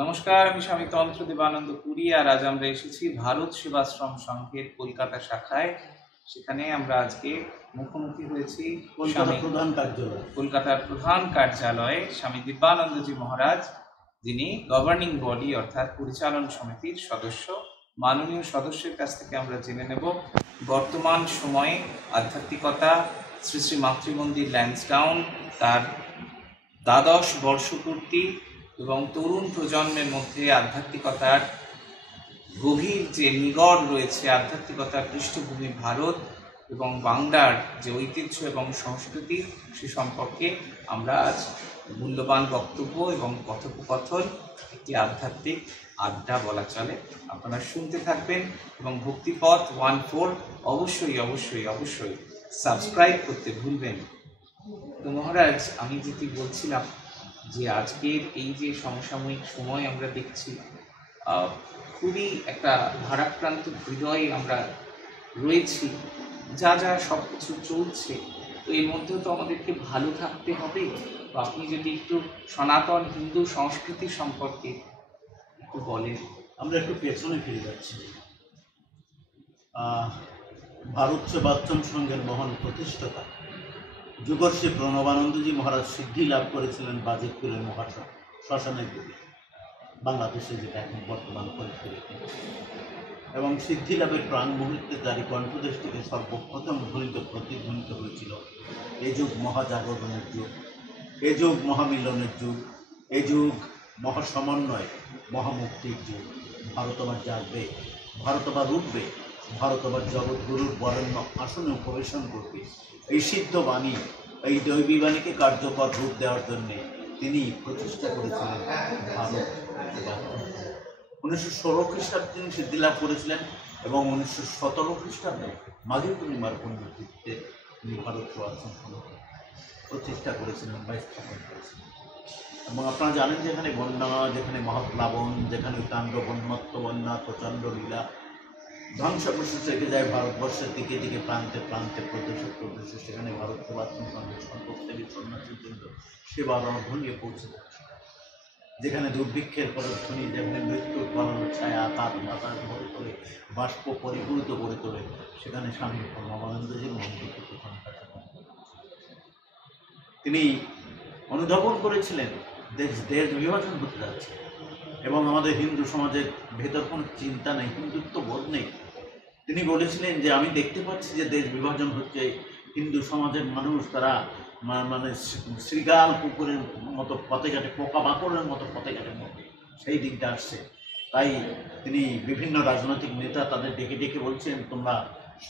নমস্কার, আমি স্বামী তন্ত্র দেবানন্দ পুরী। আর আজ আমরা এসেছি ভারত সেবাশ্রম সংঘের কলকাতা শাখায়। সেখানে আমরা আজকে মুখোমুখি হয়েছি কলকাতার প্রধান কার্যালয়ে স্বামী দিব্যানন্দজি মহারাজ, যিনি গভর্নিং বডি অর্থাৎ পরিচালন সমিতির সদস্য। মাননীয় সদস্যের কাছ থেকে আমরা জেনে নেব বর্তমান সময়ে আধ্যাত্মিকতা, শ্রী শ্রী মাতৃমন্দির ল্যান্সডাউন তার দ্বাদশ বর্ষপূর্তি এবং তরুণ প্রজন্মের মধ্যে আধ্যাত্মিকতার গভীর যে নিগড় রয়েছে, আধ্যাত্মিকতার পৃষ্ঠভূমি ভারত এবং বাংলার যে ঐতিহ্য এবং সংস্কৃতি, সে সম্পর্কে আমরা আজ মূল্যবান বক্তব্য এবং কথোপকথন, একটি আধ্যাত্মিক আড্ডা বলা চলে, আপনারা শুনতে থাকবেন। এবং ভক্তিপথ 14 অবশ্যই অবশ্যই অবশ্যই সাবস্ক্রাইব করতে ভুলবেন। তো মহারাজ, আমি যেটি বলছিলাম যে আজকের এই যে সমসাময়িক সময় আমরা দেখছি, খুবই একটা ভারাক্রান্ত হৃদয়ে আমরা রয়েছি। যা যা সব কিছু চলছে, তো এর মধ্যেও তো আমাদেরকে ভালো থাকতে হবে। তো আপনি যদি একটু সনাতন হিন্দু সংস্কৃতি সম্পর্কে একটু বলেন। আমরা একটু পেছনে ফিরে যাচ্ছি। ভারত সেবাশ্রম সংঘের মহান প্রতিষ্ঠাতা যুগশ্রী প্রণবানন্দজি মহারাজ সিদ্ধি লাভ করেছিলেন বাজিতপুরের শ্মশানের দিকে, বাংলাদেশে যেটা এখন বর্তমান পরিস্থিতি। এবং সিদ্ধি লাভের প্রাণ মুহূর্তে তারই কণ্ঠদেশ থেকে সর্বপ্রথম প্রতিধ্বনিত হয়েছিল এ যুগ মহাজাগরণের যুগ, এ যুগ মহামিলনের যুগ, এ যুগ মহাসমন্বয়, মহামুক্তির যুগ। ভারত আবার জাগবে, ভারত আবার উঠবে, ভারত আবার জগৎগুরুর বরেণ্য আসনে উপবেশন করবে। এই সিদ্ধ বাণী, এই দৈবী বাণীকে কার্যকর রূপ দেওয়ার জন্যে তিনি প্রচেষ্টা করেছিলেন ভারত। 1916 খ্রিস্টাব্দে তিনি সিদ্ধি লাভ করেছিলেন এবং 1917 খ্রিস্টাব্দে মাঘী পূর্ণিমার পুণ্যতিথিতে তিনি ভারত সেবাশ্রম প্রতিষ্ঠা করেছিলেন বা স্থাপন করেছিলেন। এবং আপনারা জানেন, যেখানে বন্যা, যেখানে মহাপ্লাবন, যেখানে তাণ্ডব, উন্মত্ত বন্যা, প্রচণ্ড লীলা ধ্বংসাবশেষ রেখে যায় ভারতবর্ষের দিকে দিকে, প্রান্তে প্রান্তে, প্রদেশে প্রদেশে, সেখানে ভারত সেবাশ্রম সংঘের সর্বত্যাগী সন্ন্যাসীর জন্য সেবার অর্ধনিয়ে পৌঁছে যাচ্ছে। যেখানে দুর্ভিক্ষের পদধ্বনি, যেখানে মৃত্যুর করানোর ছায়া আকাশ বাতাস ভরে তোলে, বাষ্প পরিপূরিত করে তোলে, সেখানে স্বামী প্রণবানন্দজির মন্দির প্রথম তিনি অনুধাবন করেছিলেন দেশ বিভাজন হতে যাচ্ছে এবং আমাদের হিন্দু সমাজের ভেতর কোনো চিন্তা নেই, হিন্দুত্ব বোধ নেই। তিনি বলেছিলেন যে আমি দেখতে পাচ্ছি যে দেশ বিভাজন হচ্ছে, হিন্দু সমাজের মানুষ তারা মানে শ্রীগাল কুকুরের মতো পথে ঘাটে, পোকা মাকড়ের মতো পথে ঘাটের মতো সেই দিকটা আসছে। তাই তিনি বিভিন্ন রাজনৈতিক নেতা তাদের ডেকে ডেকে বলছেন, তোমরা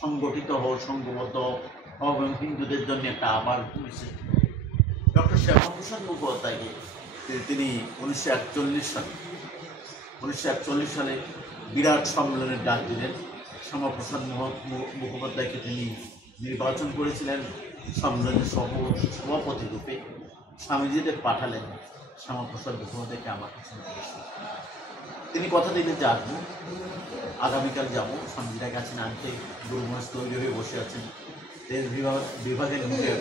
সংগঠিত হও, সংঘবদ্ধ হও এবং হিন্দুদের জন্য একটা আবার ভূমি সৃষ্টি করো। ডক্টর শ্যামাপ্রসাদ মুখোপাধ্যায়কে তিনি 1941 সালে বিরাট সম্মেলনের ডাক দিলেন। শ্যামাপ্রসাদ মুখোপাধ্যায়কে তিনি নির্বাচন করেছিলেন সম্মেলনের সভাপতি রূপে। স্বামীজিদের পাঠালেন শ্যামাপ্রসাদ মুখোপাধ্যায়কে আমার কাছে। তিনি কথা দিলেন যে আসবো, আগামীকাল যাবো। স্বামীজিরা গেছেন আনতে, গুরুমহারাজ তৈরি হয়ে বসে আছেন। দেশ বিভাগের মুখে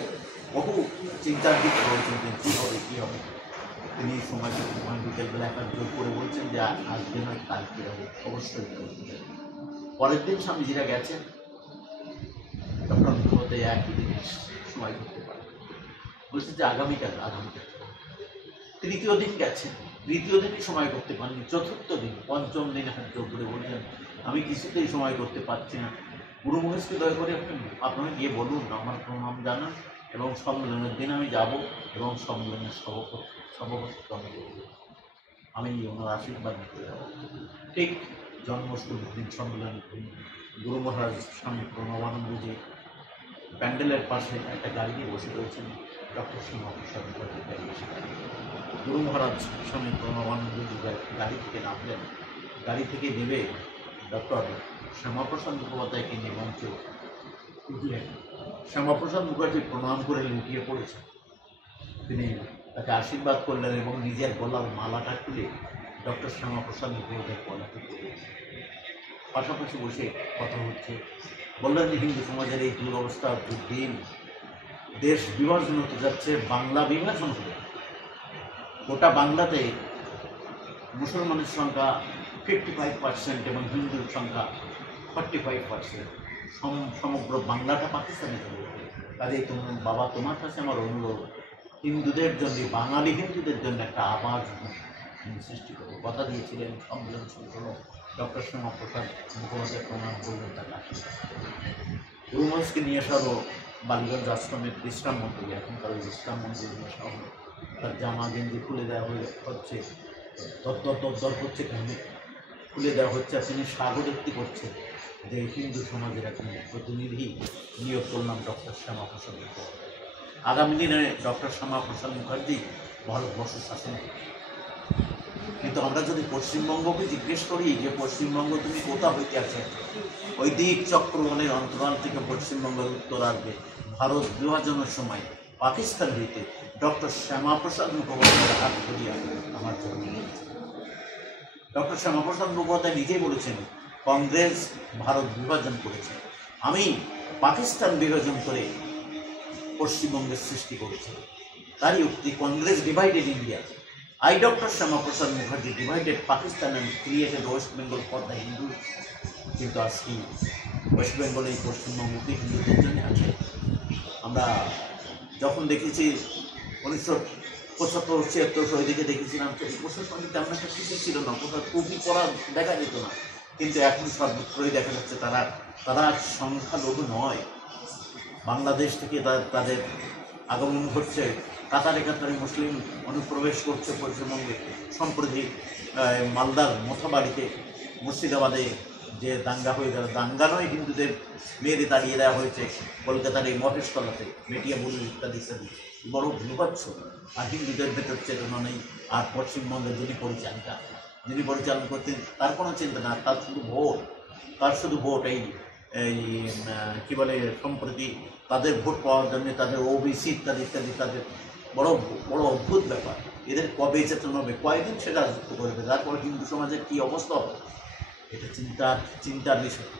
বহু চিন্তার দিক রয়েছেন, কী হবে কী হবে। তিনি সময় বিকেলবেলা একটা জোর করে বলছেন যে আজকে নয় কালকে হবে, অবশ্যই। পরের দিন স্বামীজিরা গেছেন, ডক্টর মুখোপাধ্যায় একই দিন সময় করতে পারেন, বলছেন যে আগামীকাল। তৃতীয় দিন গেছেন, তৃতীয় দিনই সময় করতে পারেনি। চতুর্থ দিন, পঞ্চম দিন এখন জোর করে বললেন আমি কিছুতেই সময় করতে পারছি না। গুরু মহেশকে দয়া করে আপনারা গিয়ে বলুন, আমার প্রণাম জানান এবং সম্মেলনের দিন আমি যাব এবং সম্মেলনের সভাপতিত্ব আমি করব, আমি ওনার আশীর্বাদ নিতে যাব। ঠিক জন্মাষ্টমীর দিন সম্মেলনের দিন গুরু মহারাজ স্বামী প্রণবানন্দজি প্যান্ডেলের পাশে একটা গাড়ি নিয়ে বসে রয়েছেন। ডক্টর শ্যামাপ্রসাদ মুখোপাধ্যায় গুরু মহারাজ স্বামী প্রণবানন্দজি গাড়ি থেকে নামলেন। গাড়ি থেকে নেমে ডক্টর শ্যামাপ্রসাদ মুখোপাধ্যায়কে নিয়ে মঞ্চে উঠলেন। শ্যামাপ্রসাদ মুখার্জি প্রণাম করে লুটিয়ে পড়েছেন। তিনি তাকে আশীর্বাদ করলেন এবং নিজের গলার মালাটা খুলে ডক্টর শ্যামাপ্রসাদ মুখোপাধ্যায়ের গলাতে পড়েছেন। পাশাপাশি বসে কথা হচ্ছে। বললেন যে হিন্দু সমাজের এই দুরবস্থা, দুর্দিন, দেশ বিভাজন হতে যাচ্ছে, বাংলা বিভাজন হবে। গোটা বাংলাতে মুসলমানের সংখ্যা 55% এবং হিন্দুর সংখ্যা 45%। সমগ্র বাংলাটা পাকিস্তানে চলে যাবে। কাজেই বাবা তোমার কাছে আমার অনুরোধ, হিন্দুদের জন্য, বাঙালি হিন্দুদের জন্য একটা আবাস সৃষ্টি করবো। কথা দিয়েছিলেন সম্মেলন শুরু হলো, ডক্টর শ্যামাপ্রসাদ মুখোপাধ্যায় প্রমাণ করলেন তার কাছে। গুরুমঞ্চকে নিয়ে আসা হলো বালিগঞ্জ আশ্রমের বিশ্রাম মন্দিরে, এখনকার ওই বিশ্রাম মন্দিরে নিয়ে আসা হলো। তার জামা গেঞ্জি খুলে দেওয়া হচ্ছে, দর করছে, খুলে দেওয়া হচ্ছে। তিনি স্বাগতোক্তি করছে যে হিন্দু সমাজের এখন প্রতিনিধি নিয়োগ করলাম ডক্টর শ্যামাপ্রসাদ মুখোপাধ্যায়। আগামী দিনে ডক্টর শ্যামাপ্রসাদ মুখার্জি ভারতবর্ষ শাসন করবে। কিন্তু আমরা যদি পশ্চিমবঙ্গকে জিজ্ঞেস করি যে পশ্চিমবঙ্গ তুমি কোথা হইতে আছে, ওই দিক চক্রবনের অন্তরাল থেকে পশ্চিমবঙ্গের উত্তর আসবে ভারত বিভাজনের সময় পাকিস্তান হইতে ডক্টর শ্যামাপ্রসাদ মুখোপাধ্যায়ের হাত ধরিয়া আমার জন্ম নিয়েছে। ডক্টর শ্যামাপ্রসাদ মুখোপাধ্যায় নিজেই বলেছেন কংগ্রেস ভারত বিভাজন করেছে, আমি পাকিস্তান বিভাজন করে পশ্চিমবঙ্গের সৃষ্টি করেছি। তারই উক্তি, Congress divided India, I, Dr. Shama Prasad Mukherjee, divided Pakistan and created West Bengal for the Hindus. কিন্তু আজকে ওয়েস্ট বেঙ্গলে পশ্চিমবঙ্গকে হিন্দুদের জন্য আছে। আমরা যখন দেখেছি 1975-76 ওইদিকে দেখেছিলাম, প্রশাসনিক তেমন একটা কিছু ছিল না, কোথাও টুপি পরা দেখা যেত না। কিন্তু এখন সর্বত্রই দেখা যাচ্ছে তারা সংখ্যালঘু নয়। বাংলাদেশ থেকে তাদের আগমন ঘটছে, কাতারে কাতারে মুসলিম অনুপ্রবেশ করছে পশ্চিমবঙ্গে। সম্প্রতি মালদার মথাবাড়িতে, মুর্শিদাবাদে যে দাঙ্গা হয়ে গেল, দাঙ্গা নয়, হিন্দুদের মেয়েদের তাড়িয়ে দেওয়া হয়েছে কলকাতার এই মহেশতলাতে, মেটিয়াবুরু ইত্যাদি ইত্যাদি। বড় ভূপাচ্ছ, আর হিন্দুদের ভেতর চেতনা নেই। আর পশ্চিমবঙ্গের যিনি পরিচালনা করতেন তার কোনো চিন্তা না, তার শুধু ভোট এই কী বলে সম্প্রতি তাদের ভোট পাওয়ার জন্য তাদের ওবিসি ইত্যাদি ইত্যাদি, তাদের বড় বড় অদ্ভুত ব্যাপার। এদের কবে চেতনা হবে, কয়েকদিন সেটা রাজত্ব করবে, তারপর হিন্দু সমাজের কী অবস্থা হবে, এটা চিন্তার বিষয়।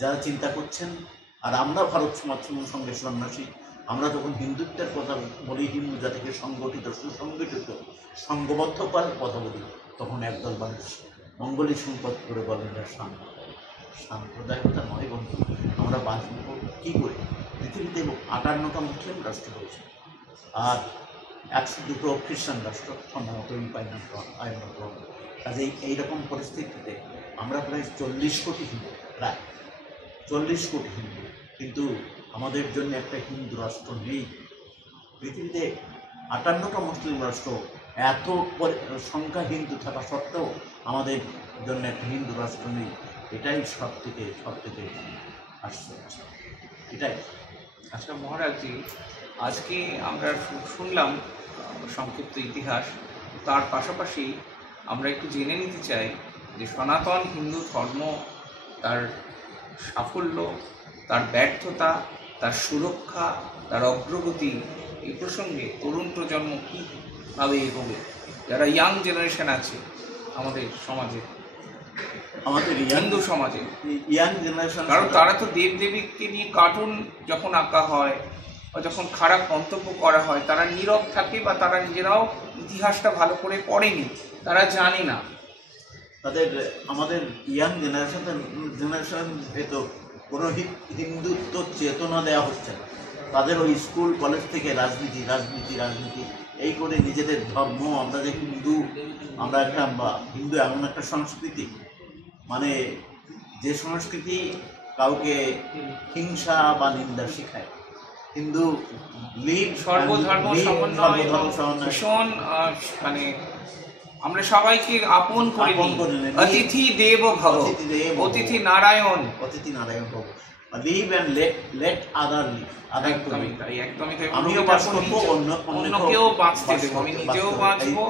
যারা চিন্তা করছেন, আর আমরা ভারত সমাজ সঙ্গে সন্ন্যাসী, আমরা যখন হিন্দুত্বের কথা বলি, হিন্দু জাতিকে সংগঠিত, সুসংগঠিত, সংঘবদ্ধ করার কথা বলি, তখন একদল মানুষ মঙ্গলী সম্পদ করে বলেন এটা সাম্প্রদায়িকতা নয় বন্ধু। আমরা বাঁচব কী করে? পৃথিবীতে 58টা মুসলিম রাষ্ট্র রয়েছে, আর 102টো খ্রিস্টান রাষ্ট্র, সম্ভবত আইনত। কাজেই এইরকম পরিস্থিতিতে আমরা প্রায় 40 কোটি হিন্দু, প্রায় 40 কোটি হিন্দু, কিন্তু আমাদের জন্য একটা হিন্দু রাষ্ট্র নেই। পৃথিবীতে 58টা মুসলিম রাষ্ট্র, এত সংখ্যা হিন্দু থাকা সত্ত্বেও আমাদের জন্য একটা হিন্দু রাষ্ট্র নেই। এটাই সব থেকে আশ্চর্য, এটাই। আচ্ছা মহারাজজি, আজকে আমরা শুনলাম সংক্ষিপ্ত ইতিহাস, তার পাশাপাশি আমরা একটু জেনে নিতে চাই যে সনাতন হিন্দু ধর্ম, তার সাফল্য, তার ব্যর্থতা, তার সুরক্ষা, তার অগ্রগতি, এই প্রসঙ্গে তরুণ প্রজন্ম কীভাবে এগোবে, যারা ইয়াং জেনারেশন আছে আমাদের সমাজে, আমাদের হিন্দু সমাজে ইয়াং জেনারেশন। কারণ তারা তো দেবদেবীকে নিয়ে কার্টুন যখন আঁকা হয় বা যখন খারাপ মন্তব্য করা হয়, তারা নীরব থাকে, বা তারা নিজেরাও ইতিহাসটা ভালো করে পড়েনি, তারা জানে না। আমাদের ইয়াং জেনারেশন ভেতর কোনো হিন্দুত্ব চেতনা দেওয়া হচ্ছে না। তাদের ওই স্কুল কলেজ থেকে রাজনীতি এই করে নিজেদের ধর্ম, আমরা যে হিন্দু, আমরা একটা হিন্দু এমন একটা সংস্কৃতি, মানে যে সংস্কৃতি কাউকে হিংসা বা নিন্দা শেখায়। হিন্দু সর্বধর্ম সমন্বয়, ভীষণ মানে আমরা সবাইকে আপন করে নিই। অতিথি দেব ভব, অতিথি নারায়ণ ভব, live and let other live. একদমই তাই। অন্যকেও বাঁচতে দেবো, আমি নিজেও বাঁচবো,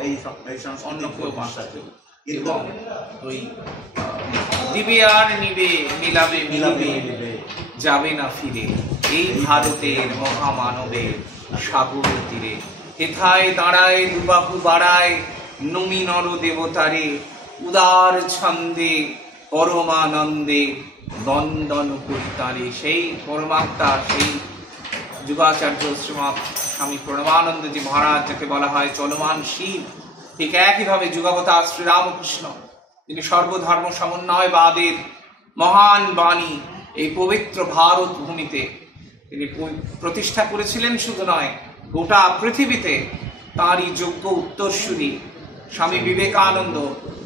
অন্যকেও বাঁচতে দেবো। এবং ওই দিবে আর নিবে, মিলাবে যাবে না ফিরে, এই ভারতের মহামানবের সাগর তীরে। হেথায় দাঁড়ায় দুবাহু বাড়ায়, নমি নর দেবতারে, উদার ছন্দে পরমানন্দে নন্দন করিতারে। সেই পরমাত্মা, সেই যুগাচার্য শ্রীমৎ স্বামী প্রণবানন্দজি মহারাজ, যাকে বলা হয় চলমান শিব, ঠিক একইভাবে যুগাবতার শ্রীরামকৃষ্ণ, তিনি সর্বধর্ম সমন্বয়বাদের মহান বাণী এই পবিত্র ভারত ভূমিতে তিনি প্রতিষ্ঠা করেছিলেন। শুধু নয়, গোটা পৃথিবীতে তাঁরই যোগ্য উত্তরসূরি স্বামী বিবেকানন্দ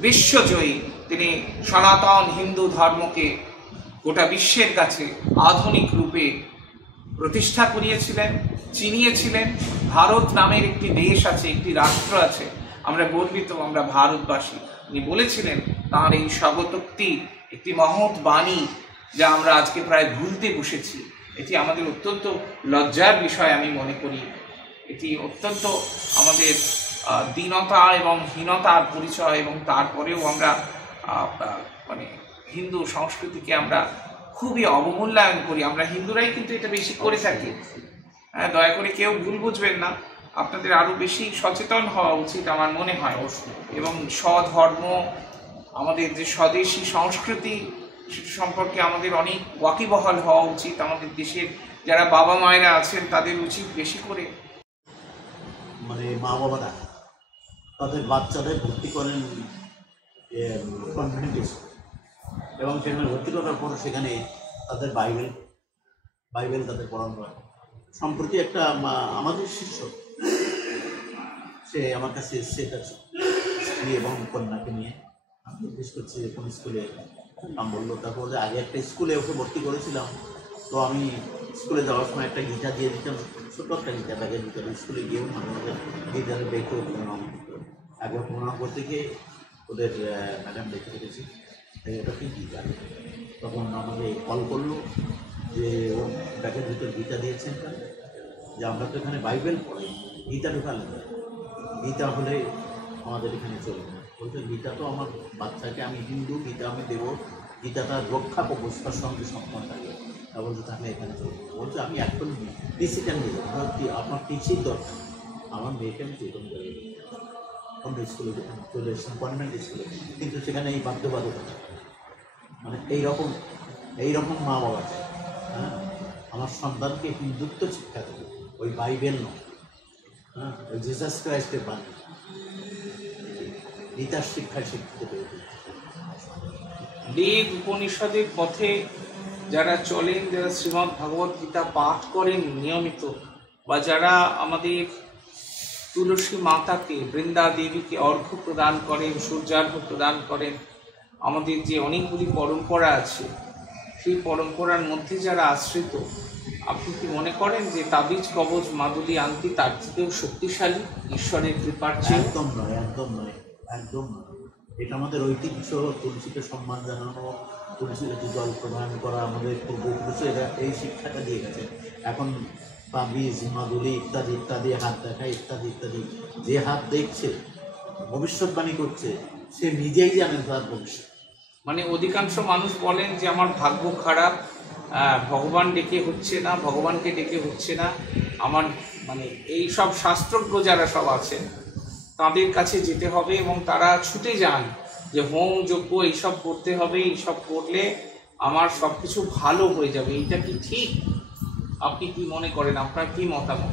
বিশ্বজয়ী, তিনি সনাতন হিন্দু ধর্মকে গোটা বিশ্বের কাছে আধুনিক রূপে প্রতিষ্ঠা করিয়েছিলেন, চিনিয়েছিলেন। ভারত নামের একটি দেশ আছে, একটি রাষ্ট্র আছে, আমরা গর্বিত, আমরা ভারতবাসী। তিনি বলেছিলেন তাঁর এই স্বগতোক্তি একটি মহৎ বাণী, যা আমরা আজকে প্রায় ভুলতে বসেছি। এটি আমাদের অত্যন্ত লজ্জার বিষয় আমি মনে করি। এটি অত্যন্ত আমাদের দীনতা এবং হীনতার পরিচয়, এবং তারপরেও আমরা মানে হিন্দু সংস্কৃতিকে আমরা খুবই অবমূল্যায়ন করি। আমরা হিন্দুরাই কিন্তু এটা বেশি করে থাকি। হ্যাঁ, দয়া করে কেউ ভুল বুঝবেন না, আপনাদের আরও বেশি সচেতন হওয়া উচিত আমার মনে হয়। এবং স্বধর্ম, আমাদের যে স্বদেশী সংস্কৃতি, সেটা সম্পর্কে আমাদের অনেক ওয়াকিবহাল হওয়া উচিত। আমাদের দেশের যারা বাবা মায়েরা আছেন তাদের উচিত বেশি করে মানে মা বাবারা তাদের বাচ্চাদের ভর্তি করেন কনভেন্ট স্কুলে, এবং সেখানে ভর্তি করার পর সেখানে তাদের বাইবেল তাদের পড়ানো হয়। সম্প্রতি একটা আমাদের শিক্ষক, সে আমার কাছে এসছে তার স্ত্রী এবং কন্যাকে নিয়ে। আমি জিজ্ঞেস করছি কোন স্কুলে, নাম বললো। তারপর আগে একটা স্কুলে ওকে ভর্তি করেছিলাম, তো আমি স্কুলে যাওয়ার সময় একটা গীতা দিয়ে দিতাম, ছোট্ট একটা গীতা ব্যাগের ভিতরে। স্কুলে গিয়েও মাঝে মাঝে গীতার ব্যাগকেও প্রণাম একবার প্রণাম করতে গিয়ে ওদের ম্যাডাম দেখে রেখেছি, এটা কি গীতা। তখন আমাকে কল করলো যে ও ব্যাগের ভিতরে গীতা দিয়েছেন, যে আমরা তো এখানে বাইবেল পড়ি, গীতা ঢোকালেন, গীতা হলে আমাদের এখানে চলবে না। বলছে গীতা তো আমার বাচ্চাকে, আমি হিন্দু, গীতা আমি দেবো, গীতা তার রক্ষা ব্যবস্থার সঙ্গে সম্পন্ন থাকে। তা বলছে তাহলে এখানে চলবে। বলছে আমি এখন ডিসিশন নিয়ে আপনার টিচির দরকার, আমার মেয়েকে আমি চেতন করে অন্য স্কুলে চলে এসেছেন, কনভেন্ট স্কুলে, কিন্তু সেখানে এই বাধ্যবাধকতা। মানে এইরকম মা বাবা চাই। হ্যাঁ, আমার সন্তানকে হিন্দুত্ব শিক্ষা দেবে, ওই বাইবেল নয়। হ্যাঁ, ওই জিসাস ক্রাইস্টের বাণী, গীতার শিক্ষায় শিক্ষিত পেয়েছে। বেদ উপনিষদের পথে যারা চলেন, যারা শ্রীমদ্ ভগবত গীতা পাঠ করেন নিয়মিত, বা যারা আমাদের তুলসী মাতাকে, বৃন্দা দেবীকে অর্ঘ্য প্রদান করেন, সূর্যার্ঘ্য প্রদান করেন, আমাদের যে অনেকগুলি পরম্পরা আছে, সেই পরম্পরার মধ্যে যারা আশ্রিত, আপনি কি মনে করেন যে তাবিজ, কবজ, মাদুলি, আংটি তার থেকেও শক্তিশালী ঈশ্বরের কৃপার চেয়ে? একদম নয়, একদম নয়, একদম নয়। এটা আমাদের ঐতিহ্য, তুলসীকে সম্মান জানানো, তুলসীকে জল প্রদান করা, আমাদের পূর্বপুরুষেরা এই শিক্ষাটা দিয়ে গেছে। এখন তাবিজ, মাদুলি ইত্যাদি ইত্যাদি, হাত দেখা ইত্যাদি ইত্যাদি, যে হাত দেখছে ভবিষ্যৎবাণী করছে, সে নিজেই জানেন তার ভবিষ্যৎ। মানে অধিকাংশ মানুষ বলেন যে আমার ভাগ্য খারাপ, ভগবান ডেকে হচ্ছে না, ভগবানকে ডেকে হচ্ছে না আমার, মানে এই সব শাস্ত্রজ্ঞ যারা সব আছেন তাদের কাছে যেতে হবে, এবং তারা ছুটে যান যে হোম যজ্ঞ এইসব করতে হবে, এইসব করলে আমার সব কিছু ভালো হয়ে যাবে। এইটা কি ঠিক? আপনি কি মনে করেন, আপনার কি মতামত?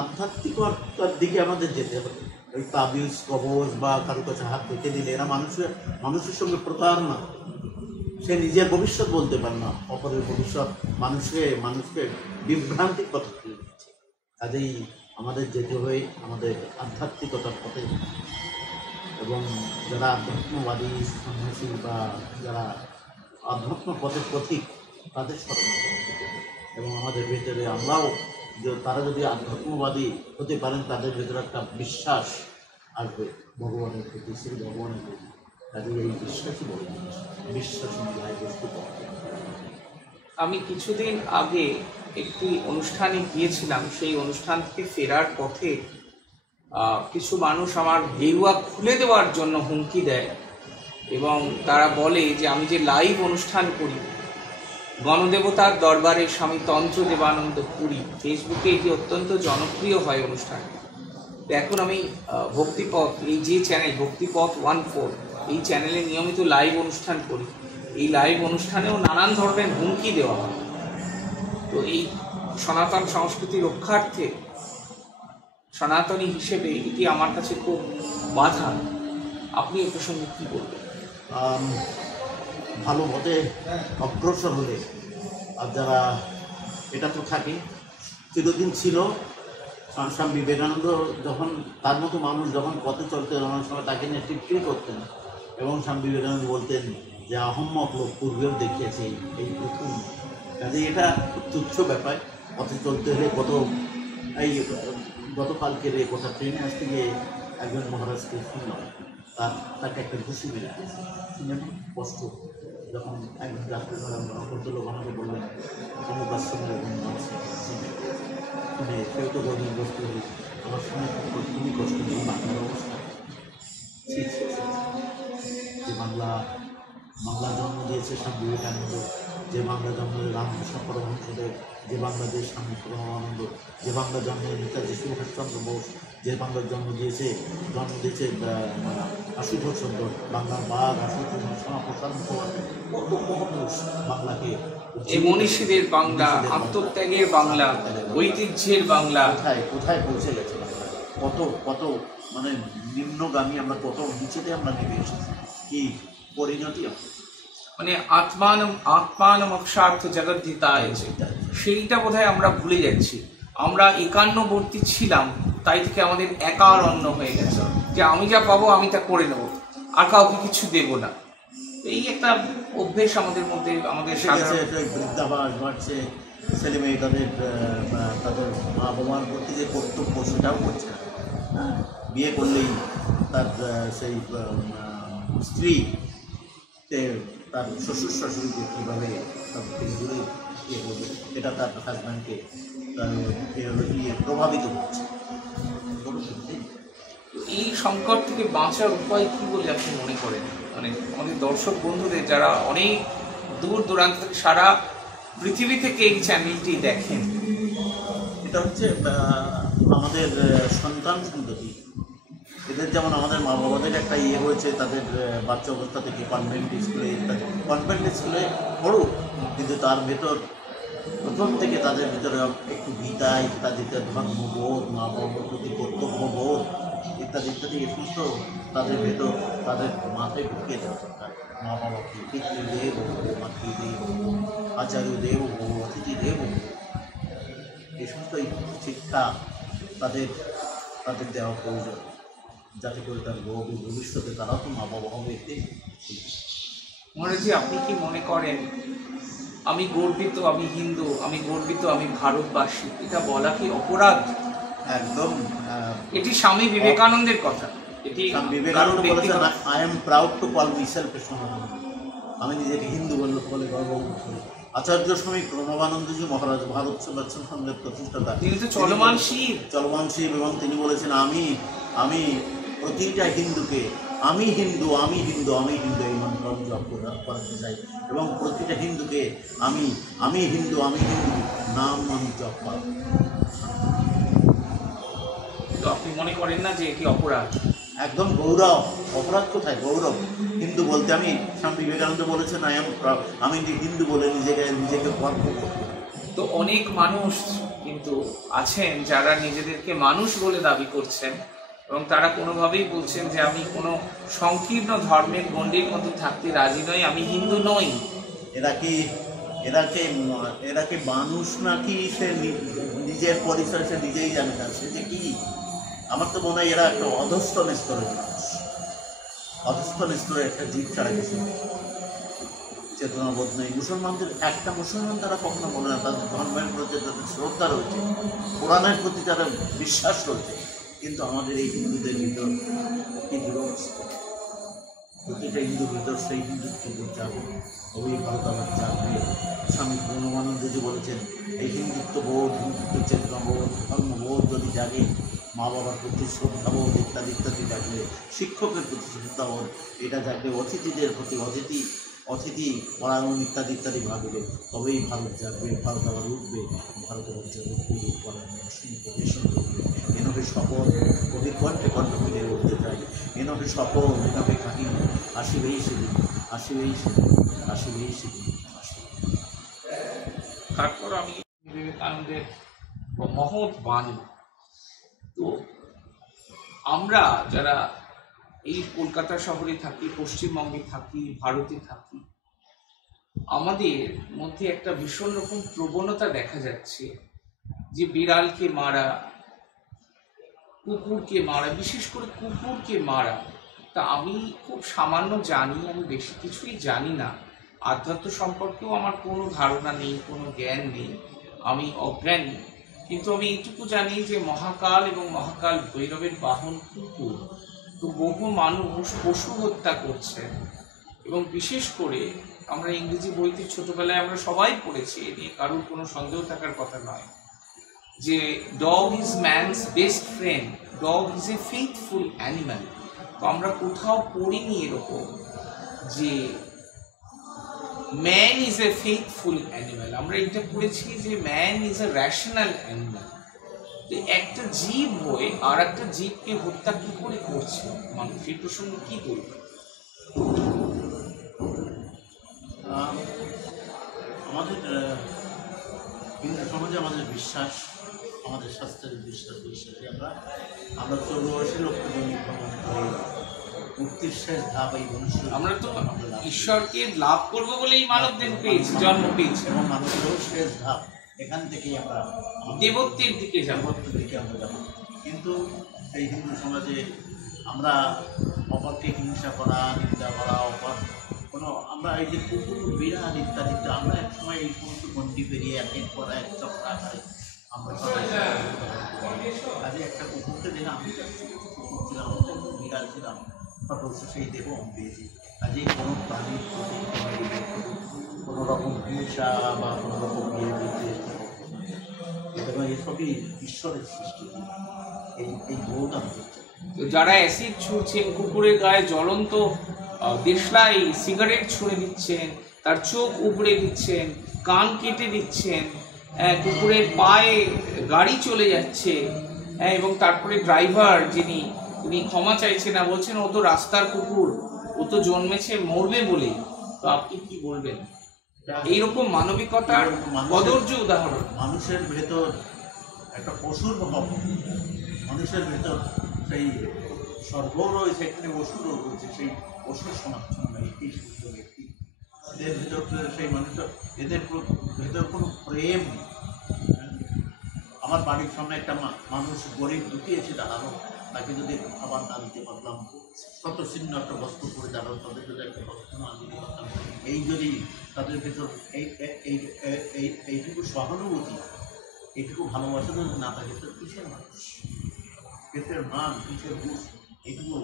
আধ্যাত্মিকতার দিকে আমাদের যেতে হবে। ওই তাবিজ, কবজ বা কারো কাছে হাত রেখে দিলে এরা মানুষের সঙ্গে প্রতারণা। সে নিজের ভবিষ্যৎ বলতে পারে না, অপরের ভবিষ্যৎ মানুষকে বিভ্রান্তির কথা তুলে দিচ্ছে। কাজেই আমাদের যেতে হয় আমাদের আধ্যাত্মিকতার পথে, এবং যারা আধ্যাত্মবাদী সন্ন্যাসী বা যারা আধ্যাত্ম পথের পথিক, তাদের স্মরণ করতে হবে। এবং আমাদের ভেতরে আমরাও যে তারা যদি আধ্যাত্মবাদী হতে পারেন, তাদের ভেতরে একটা বিশ্বাস আসবে ভগবানের প্রতি, শ্রী ভগবানের প্রতি। কাজে এই বিশ্বাসই বড় জিনিস, বিশ্বাস নিয়ে বস্তু পাওয়া যায়। আমি কিছুদিন আগে একটি অনুষ্ঠানে গিয়েছিলাম, সেই অনুষ্ঠান থেকে ফেরার পথে কিছু মানুষ আমার গেরুয়া খুলে দেওয়ার জন্য হুমকি দেয়, এবং তারা বলে যে আমি যে লাইভ অনুষ্ঠান করি গণদেবতার দরবারে স্বামী তন্ত্র দেবানন্দ পুরী, ফেসবুকে এটি অত্যন্ত জনপ্রিয় হয় অনুষ্ঠান। এখন আমি ভক্তিপথ, এই যে চ্যানেল ভক্তিপথ 14, এই চ্যানেলে নিয়মিত লাইভ অনুষ্ঠান করি। এই লাইভ অনুষ্ঠানেও নানান ধরনের হুমকি দেওয়া হয়। তো এই সনাতন সংস্কৃতি রক্ষার্থে সনাতনী হিসেবে এটি আমার কাছে খুব বাধা। আপনি এ প্রসঙ্গে কী বলবেন? ভালো পথে অগ্রসর হলে, আর যারা এটা তো থাকে চিরদিন ছিল। স্বামী বিবেকানন্দ যখন তার মতো মানুষ যখন পথে চলতেন অনেক সময় তাকে নিয়ে টিটকিরি করতেন, এবং স্বামী বিবেকানন্দ বলতেন যে আহম্মক লোক পূর্বেও দেখিয়েছে, এই প্রথম। কাজে এটা খুব তুচ্ছ ব্যাপার। পথে চলতে হলে এই গতকালকের কোথা ট্রেনে আসতে গিয়ে একজন মহারাজকে শুনলাম, তাকে একটা ঘুষি মেরে শুনে কষ্ট। যখন একজন যাত্রী ভদ্রলোক আমাকে বললেন অমুক আশ্রমের শুনে কেউ তো গর্ভগ্রস্ত হয়ে আমার শুনে খুবই কষ্ট নেই বাংলার অবস্থা। যে বাংলা জন্ম দিয়েছে স্বামী বিবেকানন্দ, যে বাংলা জন্ম রামকৃষ্ণ পরমহংসদেব, যে বাংলাদেশ স্বামী পরমানন্দ, যে বাংলা জন্ম নেতাজি সুভাষচন্দ্র বোস, যে বাংলার জন্ম দিয়েছে আশুতোষ চন্দ্র, বাংলার বাঘ আশুতোষ শ্যামাপ্রসাদ মুখোপাধ্যায়, কত মহাপুরুষ বাংলাকে, এই মনীষীদের বাংলা, আত্মত্যাগের বাংলা, ঐতিহ্যের বাংলা কোথায় কোথায় পৌঁছে গেছে বাংলা। কত কত মানে নিম্নগামী আমরা, কত নিচেতে আমরা নেমে এসেছি, কি পরিণতি। মানে আত্মানম অক্ষার্থ জগদ্ধিতায়, সেইটা বোধহয় আমরা ভুলে যাচ্ছি। আমরা একান্নবর্তী ছিলাম, তাই থেকে আমাদের একার অন্য হয়ে গেছে, যে আমি যা পাবো আমি তা করে নেবো, আর কাউকে কিছু দেব না। এই একটা অভ্যেস আমাদের মধ্যে, আমাদের বৃদ্ধাবাস বাড়ছে, ছেলে মেয়ে তাদের মা বাবার প্রতি যে কর্তব্য সেটাও করছে না। হ্যাঁ, বিয়ে করলেই তার সেই স্ত্রী তার শ্বশুর শাশুড়িকে কীভাবে থেকে দূরে ইয়ে করবে, এটা তার হাজব্যান্ডকে প্রভাবিত করছে। এই সংকট থেকে বাঁচার উপায় কী বলে আপনি মনে করেন? মানে আমাদের দর্শক বন্ধুদের যারা অনেক দূর দূরান্ত থেকে, সারা পৃথিবী থেকে এই চ্যানেলটি দেখেন, এটা হচ্ছে আমাদের সন্তান সন্ততি, এদের যেমন আমাদের মা বাবাদের একটা ইয়ে হয়েছে, তাদের বাচ্চা অবস্থা থেকে কনভেন্ট স্কুলে, কনভেন্ট স্কুলে পড়ুক, কিন্তু তার ভেতর প্রথম থেকে তাদের ভিতরে একটু গীতা ইত্যাদিতে ধর্মবোধ, মা বাবার প্রতি কর্তব্যবোধ ইত্যাদি ইত্যাদি, এ সমস্ত তাদের ভেতর তাদের মাথায় ঢুকিয়ে দেওয়া দরকার। মা বাবাকে পিতৃদেব মাতৃদেব আচার্যদেব অতিথিদেব, এই সমস্ত শিক্ষা তাদের তাদের দেওয়া প্রয়োজন, যাতে করে তার ভবিষ্যতে তারাও তো মা বাবা হবে। মহারাজজি, আপনি কি মনে করেন আমি গর্বিত, আমি হিন্দু, আমি গর্বিত, আমি ভারতবাসী, এটা বলা কি অপরাধ? একদম। এটি স্বামী বিবেকানন্দের কথা। এটি বিবেকানন্দ বলেছেন, I am proud to call myself a Sanatani. আমি নিজেকে হিন্দু বলে গর্ববোধ করি। আচার্য স্বামী প্রণবানন্দজি মহারাজ, ভারত সেবাশ্রম সংঘের প্রতিষ্ঠাতা, তিনি তো চলমান শিব, এবং তিনি বলেছেন আমি প্রতিটা হিন্দুকে আমি হিন্দু এই মন্ত্র আমি জপ করাতে চাই, এবং প্রতিটা হিন্দুকে আমি হিন্দু নাম আমি জপ করি। তো আপনি মনে করেন না যে এটি অপরাধ? একদম গৌরব। অপরাধ কোথায়? গৌরব। হিন্দু বলতে আমি, স্বামী বিবেকানন্দ বলেছেন আমি হিন্দু বলে নিজেকে গর্ব করি। তো অনেক মানুষ কিন্তু আছেন যারা নিজেদেরকে মানুষ বলে দাবি করছেন, এবং তারা কোনোভাবেই বলছেন যে আমি কোনো সংকীর্ণ ধর্মের গণ্ডির মধ্যে থাকতে রাজি নই, আমি হিন্দু নই। এরা কি মানুষ নাকি সে নিজের পরিচয় সে নিজেই জানে না সে যে কি? আমার তো মনে হয় এরা একটা অধস্তন স্তরের মানুষ, অধস্তন স্তরের একটা জীব ছাড়া কিছু চেতনাবোধ নেই। মুসলমানদের একটা মুসলমান তারা কখনো বলে না তাদের ধর্মের প্রতি তাদের শ্রদ্ধা রয়েছে, কোরআনের প্রতি তাদের বিশ্বাস রয়েছে, কিন্তু আমাদের এই হিন্দুদের ভিতর কি দুরবস্থা। প্রতিটা হিন্দুর ভিতর সেই হিন্দুত্ব যাবে, তবেই ভারত আবার যাবে। স্বামী প্রণবানন্দজি বলেছেন, এই হিন্দুত্ব বোধ, হিন্দুত্ব চেতনাবোধ, ধর্মবোধ যদি জাগে, মা বাবার প্রতি শ্রদ্ধাবোধ ইত্যাদি ইত্যাদি জাগলে, শিক্ষকের প্রতি শ্রদ্ধাবোধ এটা জাগলে, অতিথিদের প্রতি অতিথি পরায়ণ ইত্যাদি ইত্যাদি ভাবলে, তবেই ভারত জাগবে, ভারত আবার উঠবে, ভারত আবার জগৎ পুজো পরায়ণ প্রবেশন করবে। এনভে সফল কবির কণ্ঠে কণ্ঠ মিলে উঠতে চাই, এনভে সফল এনভে কাহিনী, আসিবেই সেদিন। তারপর আমি বিবেকানন্দের মহৎ বাণী, তো আমরা যারা এই কলকাতা শহরে থাকি, পশ্চিমবঙ্গে থাকি, ভারতে থাকি, আমাদের মধ্যে একটা ভীষণ রকম প্রবণতা দেখা যাচ্ছে যে বিড়ালকে মারা, কুকুরকে মারা, বিশেষ করে কুকুরকে মারা। তা আমি খুব সামান্য জানি, আমি বেশি কিছুই জানি না, আধ্যাত্ম সম্পর্কেও আমার কোনো ধারণা নেই, কোনো জ্ঞান নেই, আমি অজ্ঞানী। কিন্তু আমি এইটুকু জানি যে মহাকাল এবং মহাকাল ভৈরবের বাহন কুকুর। তো বহু মানুষ পশু হত্যা করছে, এবং বিশেষ করে আমরা ইংরেজি বইতে ছোটবেলায় আমরা সবাই পড়েছি, এ নিয়ে কারোর কোনো সন্দেহ থাকার কথা নয়, যে dog is man's best friend, dog is a faithful animal. তো আমরা কোথাও পড়িনি এরকম যে man is a faithful animal, আমরা এটা পড়েছি যে man is a rational animal. তো একটা জীব হয়ে আর একটা জীবকে হত্যা কি করে করছে মানুষ, এই প্রসঙ্গে কি বলবে? আমাদের হিন্দু সমাজে আমাদের বিশ্বাস, আমাদের শাস্ত্রের বিশ্বাসী আমরা 84 লক্ষ জমি ভ্রমণ করে মুক্তির শেষ ধাপ এই মনুষ্য। আমরা তো ঈশ্বরকে লাভ করবো বলেই মানব দেহ পেয়েছি, জন্ম পেয়েছি, এবং মানুষেরও শেষ ধাপ এখান থেকেই আমরা দেবত্বের দিকে যাবো। আমরা যাবো। কিন্তু এই হিন্দু সমাজে আমরা অপরকে হিংসা করা, নিন্দা করা, কোনো আমরা এই যে কুকুর, বিড়াল ইত্যাদি, আমরা এক সময় এই সমস্ত গণ্ডি পেরিয়ে একের পর এক চক্রা আকারে আমরা সবাই কাজে একটা কুকুরকে দিলাম, আমি কুকুর ছিলাম, বিড়াল ছিলাম, অবশ্য সেই দেহ আমি পেয়েছি। কাজে কোনো প্রাণীর কোনো রকম হিংসা বা কোনো রকম এসবই ঈশ্বরের সৃষ্টি, এই বোধ আমি হচ্ছে। তো যারা অ্যাসিড ছুঁড়ছেন, কুকুরের গায়ে জ্বলন্ত দেশলাই সিগারেট ছুঁড়ে দিচ্ছেন, তার চোখ উপড়ে দিচ্ছেন, কান কেটে দিচ্ছেন, কুকুরের পায়ে গাড়ি চলে যাচ্ছে, এবং তারপরে ড্রাইভার যিনি উনি ক্ষমা চাইছে না, বলছেন ও তো রাস্তার কুকুর, ও তো জন্মেছে মরবে বলেই। তো আপনি কি বলবেন? এইরকম মানবিকতার কদর্য উদাহরণ। মানুষের ভেতর একটা পশুর ভাব, মানুষের ভেতর সেই স্বর্গও রয়েছে, এখানে অসুরও রয়েছে, সেই অসুর সমাচ্ছন্ন ব্যক্তি, সুস্থ ব্যক্তি, এদের ভেতর সেই মানুষের এদের ভেতর কোনো প্রেম নেই। আমার বাড়ির সামনে একটা মানুষ গরিব ঢুকিয়েছে, দাঁড়ানো, তাকে যদি খাবার না দিতে পারলাম, শতচিহ্ন একটা বস্ত্র করে দাঁড়ানো, তাদের যদি একটা বস্ত্র না দিতে পারতাম, এই যদি তাদের ভেতর এইটুকু সহানুভূতি, এইটুকু ভালোবাসা যদি না থাকে, তো কিসের মানুষ, পেটের মান, কিসের বুঝ, এইটুকু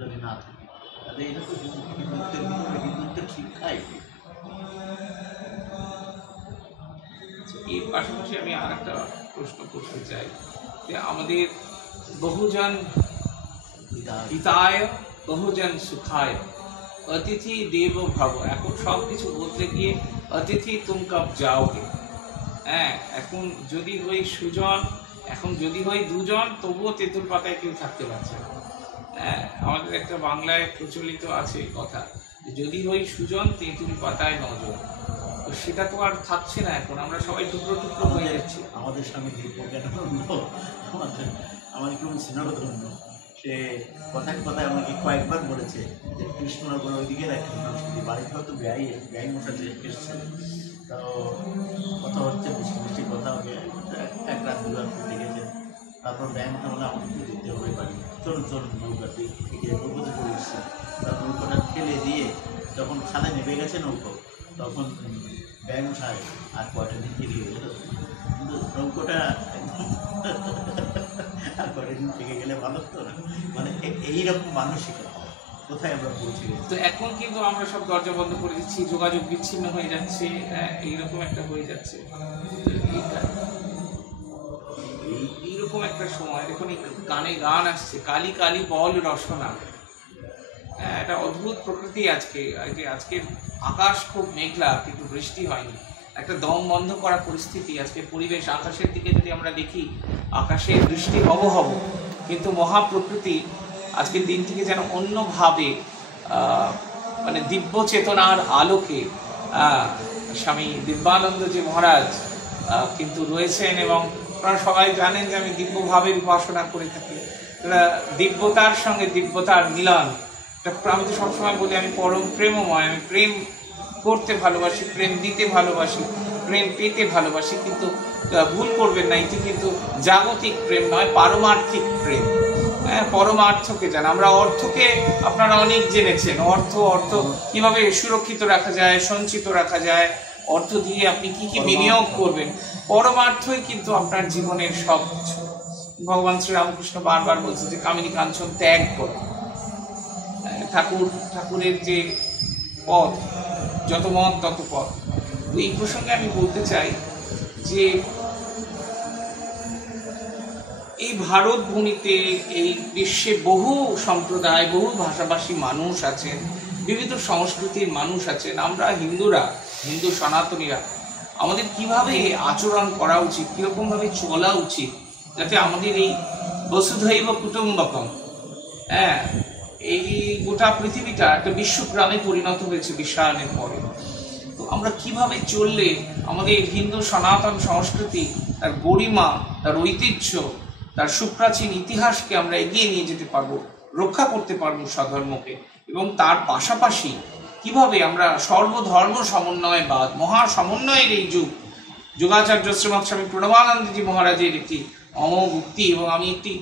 যদি না থাকে, তাহলে এটা তো হিন্দুত্বের শিক্ষাই। এর পাশাপাশি আমি আর একটা প্রশ্ন করতে চাই যে আমাদের বহুজন হিতায় বহুজন সুখায় অতিথি দেব ভব, এখন সব কিছু বলতে গিয়ে অতিথি তুম কব যাওগে। হ্যাঁ, এখন যদি হই সুজন, এখন যদি হই দুজন, তবুও তেঁতুল পাতায় কেউ থাকতে পারছে না। হ্যাঁ, আমাদের একটা বাংলায় প্রচলিত আছে কথা, যদি হই সুজন তেঁতুল পাতায় নজন। তো সেটা তো আর থাকছে না, এখন আমরা সবাই টুকরো টুকরো হয়ে যাচ্ছি। আমাদের স্বামী আমার কেউ স্নেহধন্য, সে কথায় কথায় আমাকে কয়েকবার বলেছে যে কৃষ্ণনগর ওইদিকে রাখি সংস্কৃতি, বাড়িতে হয়তো ব্যয় মশাই এসছে, তো কথা হচ্ছে, মিষ্টি মিষ্টি কথা হবে, এক রাত দু রাত লেগেছে। তারপর ব্যয় মশা বলে আমাকে একটু যেতে হবে বাড়ি, চলুন চলুন নৌকাতে থেকে নৌকোতে করে এসছে। তার নৌকোটা ঠেলে দিয়ে যখন খালে নেমে গেছে নৌকো, তখন ব্যয় মশাই আর কয়টা দিন থেকে গেল, কিন্তু নৌকোটা আর কয়টা দিন থেকে গেলে ভালো তো না, মানে এইরকম মানসিকতা কোথায় আমরা পৌঁছে গেছি। তো এখন কিন্তু আমরা সব দরজা বন্ধ করে দিচ্ছি, যোগাযোগ বিচ্ছিন্ন হয়ে যাচ্ছে, এইরকম একটা হয়ে যাচ্ছে। এইরকম একটা সময় দেখুন, গানে গান আসছে, কালি কালি বল রসনা, একটা অদ্ভুত প্রকৃতি আজকে। আজকের আকাশ খুব মেঘলা, কিন্তু বৃষ্টি হয়নি, একটা দম বন্ধ করা পরিস্থিতি আজকে পরিবেশ। আকাশের দিকে যদি আমরা দেখি, আকাশে বৃষ্টি হব, কিন্তু মহাপ্রকৃতি আজকের দিনটিকে যেন অন্যভাবে মানে দিব্য চেতনার আলোকে স্বামী দিব্যানন্দজি মহারাজ কিন্তু রয়েছেন, এবং আপনারা সবাই জানেন যে আমি দিব্যভাবের উপাসনা করে থাকি। দিব্যতার সঙ্গে দিব্যতার মিলন, আমি তো সবসময় বলি আমি পরম প্রেমময়, আমি প্রেম করতে ভালোবাসি, প্রেম দিতে ভালোবাসি, প্রেম পেতে ভালোবাসি। কিন্তু ভুল করবেন না, এটি কিন্তু জাগতিক প্রেম নয়, পারমার্থিক প্রেম। হ্যাঁ, পরমার্থকে জান। আমরা অর্থকে আপনারা অনেক জেনেছেন, অর্থ কিভাবে সুরক্ষিত রাখা যায়, সঞ্চিত রাখা যায়, অর্থ দিয়ে আপনি কি কি বিনিয়োগ করবেন। পরমার্থই কিন্তু আপনার জীবনের সব কিছু। ভগবান শ্রীরামকৃষ্ণ বারবার বলছে যে কামিনী কাঞ্চন ত্যাগ করো। ঠাকুরের যে পথ, যত মত তত পথ। এই প্রসঙ্গে আমি বলতে চাই যে এই ভারত ভূমিতে, এই বিশ্বে বহু সম্প্রদায়, বহু ভাষাভাষী মানুষ আছেন, বিবিধ সংস্কৃতির মানুষ আছেন। আমরা হিন্দুরা, হিন্দু সনাতনীরা আমাদের কিভাবে আচরণ করা উচিত, কীরকমভাবে চলা উচিত, যাতে আমাদের এই বসুধৈব কুটুম্বকম, হ্যাঁ, এই গোটা পৃথিবীটা একটা বিশ্বগ্রামে পরিণত হয়েছে বিশ্বায়নের পরে। তো আমরা কিভাবে চললে আমাদের হিন্দু সনাতন সংস্কৃতি, তার গরিমা, তার ঐতিহ্য, তার সুপ্রাচীন ইতিহাসকে আমরা এগিয়ে নিয়ে যেতে পারবো, রক্ষা করতে পারবো স্বধর্মকে, এবং তার পাশাপাশি কিভাবে আমরা সর্বধর্ম সমন্বয়বাদ, মহা সমন্বয়ের এই যুগ, যোগাচার্য শ্রীমৎ স্বামী প্রণবানন্দজি মহারাজের একটি অমোঘ উক্তি, এবং আমি একটি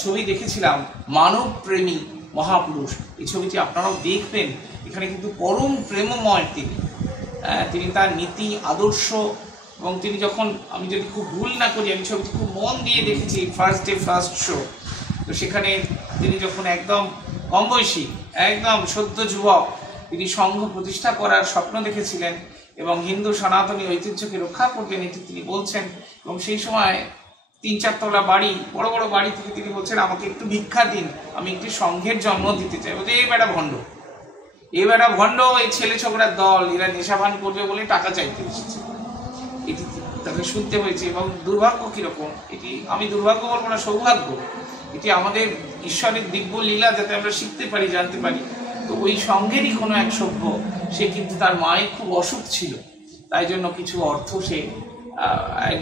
ছবি দেখেছিলাম, মানব প্রেমী মহাপুরুষ। এই ছবিটি আপনারাও দেখবেন। এখানে কিন্তু পরম প্রেমময় তিনি তার নীতি আদর্শ, এবং তিনি যখন, আমি যদি খুব ভুল না করি, আমি ছবিটি খুব মন দিয়ে দেখেছি, ফার্স্ট ডে ফার্স্ট শো। তো সেখানে তিনি যখন একদম কম বয়সী, একদম সদ্য যুবক, তিনি সংঘ প্রতিষ্ঠা করার স্বপ্ন দেখেছিলেন এবং হিন্দু সনাতনী ঐতিহ্যকে রক্ষা করবেন, এটি তিনি বলছেন। এবং সেই সময় 3-4 তলা বাড়ি, বড় বড় বাড়ি থেকে তিনি বলছেন আমাকে একটু ভিক্ষা দিন, আমি একটি সংঘের জন্ম দিতে চাই। বলতে এই বেটা ভণ্ড, এই ছেলে ছোকরার দল, এরা নেশাভান করবে বলে টাকা চাইতে এসেছে। এটি তাকে শুনতে হয়েছে। এবং দুর্ভাগ্য কিরকম, এটি আমি দুর্ভাগ্য বলবো না, সৌভাগ্য, এটি আমাদের ঈশ্বরের দিব্য লীলা, যাতে আমরা শিখতে পারি, জানতে পারি। তো ওই সঙ্গেরই কোনো এক সভ্য, সে কিন্তু তার মায়ের খুব অসুখ ছিল, তাই জন্য কিছু অর্থ সে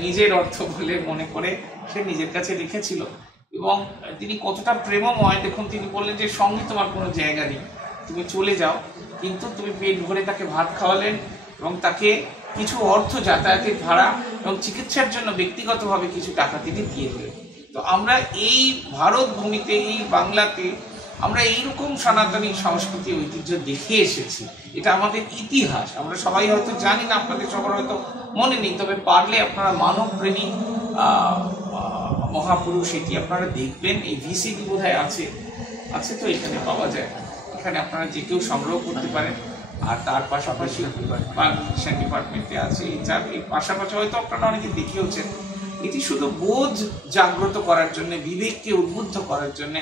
নিজের অর্থ বলে মনে করে সে নিজের কাছে রেখেছিল। এবং তিনি কতটা প্রেমময় দেখুন, তিনি বললেন যে সঙ্গে তোমার কোনো জায়গা নেই, তুমি চলে যাও। কিন্তু তুমি পেট ভরে তাকে ভাত খাওয়ালেন এবং তাকে কিছু অর্থ, যাতায়াতের ভাড়া এবং চিকিৎসার জন্য ব্যক্তিগতভাবে কিছু টাকা তিনি দিয়ে দিলেন। তো আমরা এই ভারত ভূমিতে, এই বাংলাতে আমরা এইরকম সনাতনী সংস্কৃতি ঐতিহ্য দেখে এসেছি। এটা আমাদের ইতিহাস, আমরা সবাই হয়তো জানি না, আপনাদের সবার হয়তো মনে নেই, তবে পারলে আপনারা মানব প্রেমী মহাপুরুষ এটি আপনারা দেখবেন। এই ভিসিডি বোধহয় আছে তো, এখানে পাওয়া যায়, এখানে আপনারা যে কেউ সংগ্রহ করতে পারেন। আর তার পাশাপাশি পাবলিকেশন ডিপার্টমেন্টে আছে, এই পাশাপাশি হয়তো আপনারা অনেকে দেখেওছেন। এটি শুধু বোধ জাগ্রত করার জন্য, বিবেককে উদ্বুদ্ধ করার জন্য,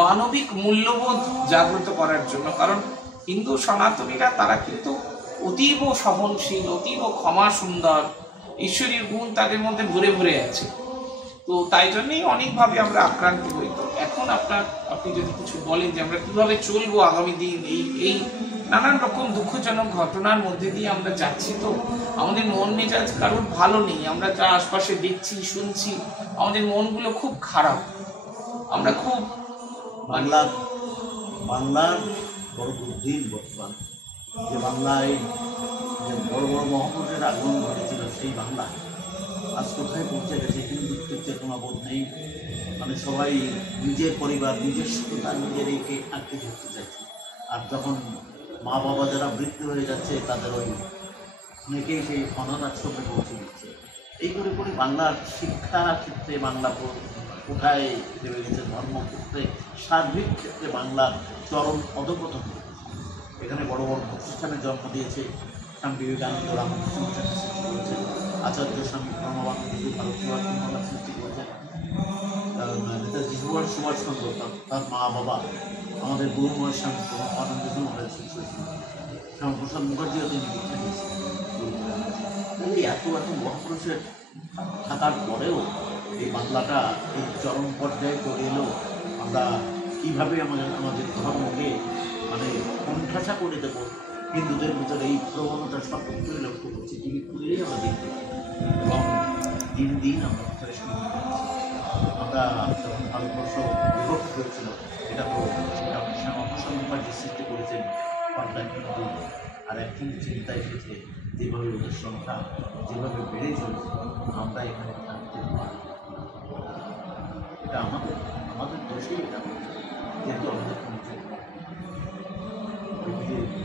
মানবিক মূল্যবোধ জাগ্রত করার জন্য। কারণ হিন্দু সনাতনীরা তারা কিন্তু অতীব সহনশীল, অতীব ক্ষমা সুন্দর, ঈশ্বরীয় গুণ তাদের মধ্যে ভরে ভরে আছে। তো তাই জন্যই অনেকভাবে আমরা আক্রান্ত হই। তো এখন আপনি যদি কিছু বলেন যে আমরা কিভাবে চলবো আগামী দিন, এই নানান রকম দুঃখজনক ঘটনার মধ্যে দিয়ে আমরা যাচ্ছি, তো আমাদের মন মেজাজ কারোর ভালো নেই। আমরা যা আশপাশে দেখছি, শুনছি, আমাদের মনগুলো খুব খারাপ। আমরা খুব বাংলার বড় দুর্দিন বর্তমান, যে বাংলায় যে বড় বড় মহাপুরুষের আগমন ঘটেছিল, সেই বাংলা আজ কোথায় পৌঁছে গেছে, হিন্দুত্বের চেতনা বোধ নেই। মানে সবাই নিজের পরিবার, নিজের সততা নিজের একে আঁকতে ধরতে চাইছে। আর যখন মা বাবা যারা বৃদ্ধ হয়ে যাচ্ছে, তাদের ওই অনেকেই সেই অনাথ আশ্রমে পৌঁছে দিচ্ছে। এই করে করে বাংলার শিক্ষা ক্ষেত্রে বাংলা কোথায় নেমে গেছে, ধর্মক্ষেত্রে, সার্বিক ক্ষেত্রে বাংলার চরম অধঃপতন ঘটেছে। এখানে বড় বড় প্রতিষ্ঠানের জন্ম দিয়েছে স্বামী বিবেকানন্দ, রামকৃষ্ণ সৃষ্টি করেছেন, আচার্য স্বামী প্রণবানন্দজি ভারত সেবা সৃষ্টি করেছেন, নেতাজি সুভাষচন্দ্র তার মা বাবা, আমাদের গুরুময় স্বামী প্রণবানন্দজি মহারাজ শ্যামাপ্রসাদ মুখার্জিও তিনি দীক্ষা দিয়েছেন। এত এত মহাপুরুষের থাকার পরেও এই বাংলাটা এই চরম পর্যায়ে চলে এলো। আমরা কীভাবে আমাদের ধর্মকে মানে কোণঠাসা করে দেবো, হিন্দুদের ভিতরে এই প্রবণতা সর্বত্রই লক্ষ্য করছি, টিভি খুলেই আমরা দেখতে পাই। এবং দিন দিন আমরা ভিতরে শুরু করছি। আমরা যখন ভারতবর্ষ বিভক্ত হয়েছিল, এটা তো শ্যামাপ্রসাদ মুখার্জি সৃষ্টি করেছেন পাল্টা, কিন্তু আর একদিন চিন্তা এসেছে যেভাবে ওদের সংখ্যা যেভাবে বেড়ে চলেছে, আমরা এখানে থাকতে পারি। এটা আমাদের আমাদের দোষেই এটা হচ্ছে, যেহেতু আমাদের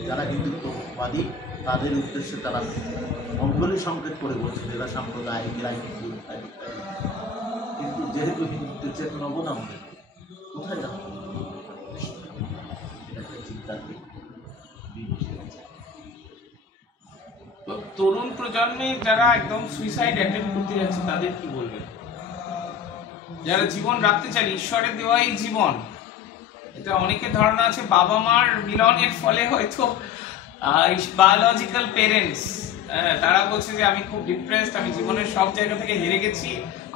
যারা হিন্দুত্ববাদী তাদের উদ্দেশ্যে তারা মঙ্গলী সংকেত করে বলছে এরা সাম্প্রদায়িক, এরা হিন্দু ইত্যাদি ইত্যাদি। কিন্তু যেহেতু হিন্দুত্বের চেতনা অবদান, কোথায় যাবো? এটা একটা চিন্তার দিক। তো তরুণ প্রজন্মে যারা একদম সুইসাইড অ্যাটেম্প করতে যাচ্ছে তাদের কি বলবেন? যারা জীবন রাখতে চান, ঈশ্বরের দেওয়া এই জীবন, এটা অনেকের ধারণা আছে বাবা মার মিলনের ফলে হয়তো বায়োলজিক্যাল পেরেন্টস তারা বলছে যে আমি খুব ডিপ্রেসড, আমি জীবনের সব জায়গা থেকে হেরে গেছি,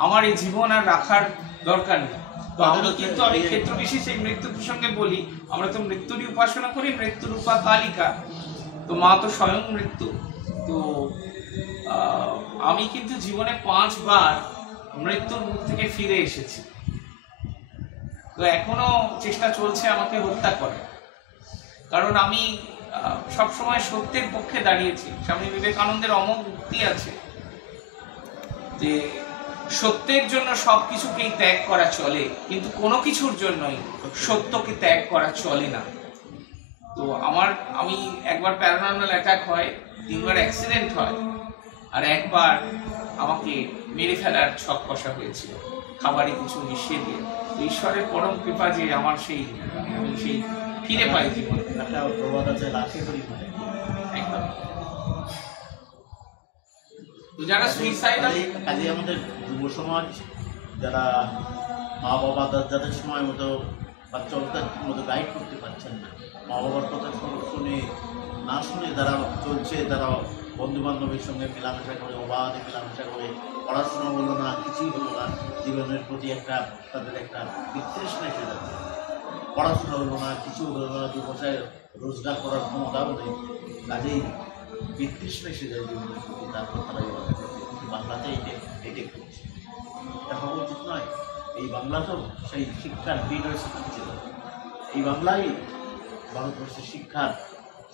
আমার এই জীবন আর রাখার দরকার নেই। তো আমি ক্ষেত্র বিশেষে মৃত্যু প্রসঙ্গে বলি, আমরা তো মৃত্যুরই উপাসনা করি, মৃত্যুরূপা কালিকা, তো মা তো স্বয়ং মৃত্যু। তো আমি কিন্তু জীবনে 5 বার মৃত্যুর মুখ থেকে ফিরে এসেছি। তো এখনো চেষ্টা চলছে আমাকে হত্যা করে, কারণ আমি সবসময় সত্যের পক্ষে দাঁড়িয়েছি। স্বামী বিবেকানন্দের অমোঘ উক্তি আছে যে সত্যের জন্য সবকিছুকেই ত্যাগ করা চলে, কিন্তু কোনো কিছুর জন্যই সত্যকে ত্যাগ করা চলে না। তো আমি একবার প্যারানর্মাল অ্যাটাক হয়, 3 বার অ্যাক্সিডেন্ট হয়, আর একবার আমাকে মেরে ফেলার ছক কষা হয়েছিল খাবারে কিছু মিশিয়ে দিয়ে। ঈশ্বরের পরম কৃপা যে আমার আমি সেই ফিরে পাই জীবন। একদম। তো যারা সুইসাইডাল, কাজে আমাদের যুব সমাজ, যারা মা বাবা যাদের সময় মতো বাচ্চাদের মতো গাইড করতে পারছেন না, মা বাবার কথা না শুনে যারা চলছে, যারা বন্ধু বান্ধবের সঙ্গে মেলামেশা করে, অবাধে মেলামেশা করে, পড়াশোনা হলো না, কিছুই হলো না, জীবনের প্রতি তাদের একটা বিতৃষ্ণা এসে যাচ্ছে। পড়াশোনা হলো না, কিছু হলো না, 2 পয়সায় রোজগার করার ক্ষমতাও নেই, কাজেই বিতৃষ্ণা এসে যায় জীবনের প্রতি। তারপর তারা বাংলাতে এটে করছে, এটা হওয়া উচিত নয়। এই বাংলা তো সেই শিক্ষার বিনয় শিখেছিল, এই বাংলাই ভারতবর্ষের শিক্ষার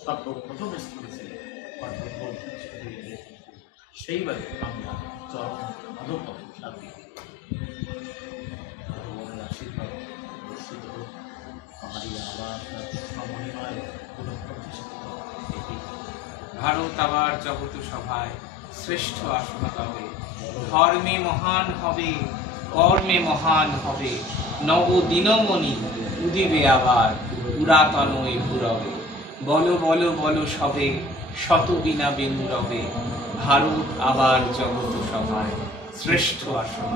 সর্বপ্রথম স্কুল ছিল, সেইভাবে বাংলা চরম অধপতন সাথে ভগবানের আশীর্বাদ বর্ষিত হোক। আমারই আবার সমন্বয় পুনঃপ্রতিষ্ঠিত, ভারত আবার জগত সভায় শ্রেষ্ঠ আসন পাবে, ধর্মে মহান হবে, কর্মে মহান হবে, নব দিনমণি উদিবে আবার পুরাতন ওই ভুরবে। বলো বলো বলো সবে, শত বিনা বিন্দু রবে, ভারত আবার জগত সভায় শ্রেষ্ঠ আসন।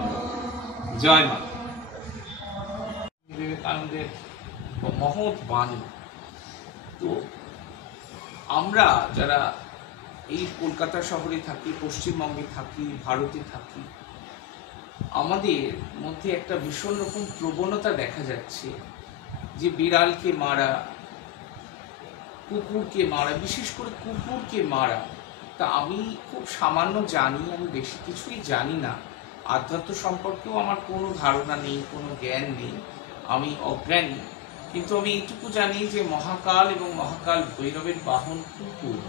জয় মা। বিবেকানন্দের মহৎ বাণী। তো আমরা যারা এই কলকাতা শহরে থাকি, পশ্চিমবঙ্গে থাকি, ভারতে থাকি, আমাদের মধ্যে একটা ভীষণ রকম প্রবণতা দেখা যাচ্ছে যে বিড়ালকে মারা, কুকুরকে মারা, বিশেষ করে কুকুরকে মারা। তা আমি খুব সামান্য জানি, আমি বেশি কিছুই জানি না, আধ্যাত্ম সম্পর্কেও আমার কোনো ধারণা নেই, কোনো জ্ঞান নেই, আমি অজ্ঞানী। কিন্তু আমি এইটুকু জানি যে মহাকাল এবং মহাকাল ভৈরবের বাহন কুকুর।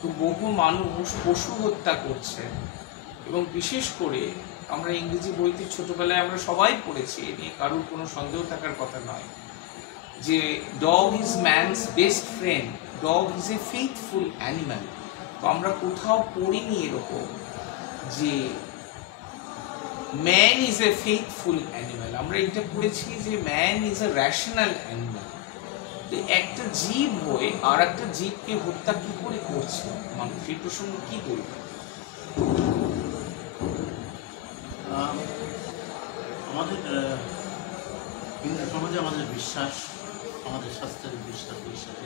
তো বহু মানুষ পশু হত্যা করছে, এবং বিশেষ করে আমরা ইংরেজি বইতে ছোটবেলায় আমরা সবাই পড়েছি, এ নিয়ে কারোর কোনো সন্দেহ থাকার কথা নয়, যে dog is man's best friend, dog is a faithful animal. তো আমরা কোথাও পড়িনি এরকম যে man is a faithful animal, আমরা এটা পড়েছি যে man is a rational animal. তো একটা জীব হয়ে আর একটা জীবকে হত্যা কি করে করছে মানুষ, এই প্রসঙ্গে কি বলবে? আমাদের হিন্দু সমাজে আমাদের বিশ্বাস, আমাদের শাস্ত্রের বিশ্বাসে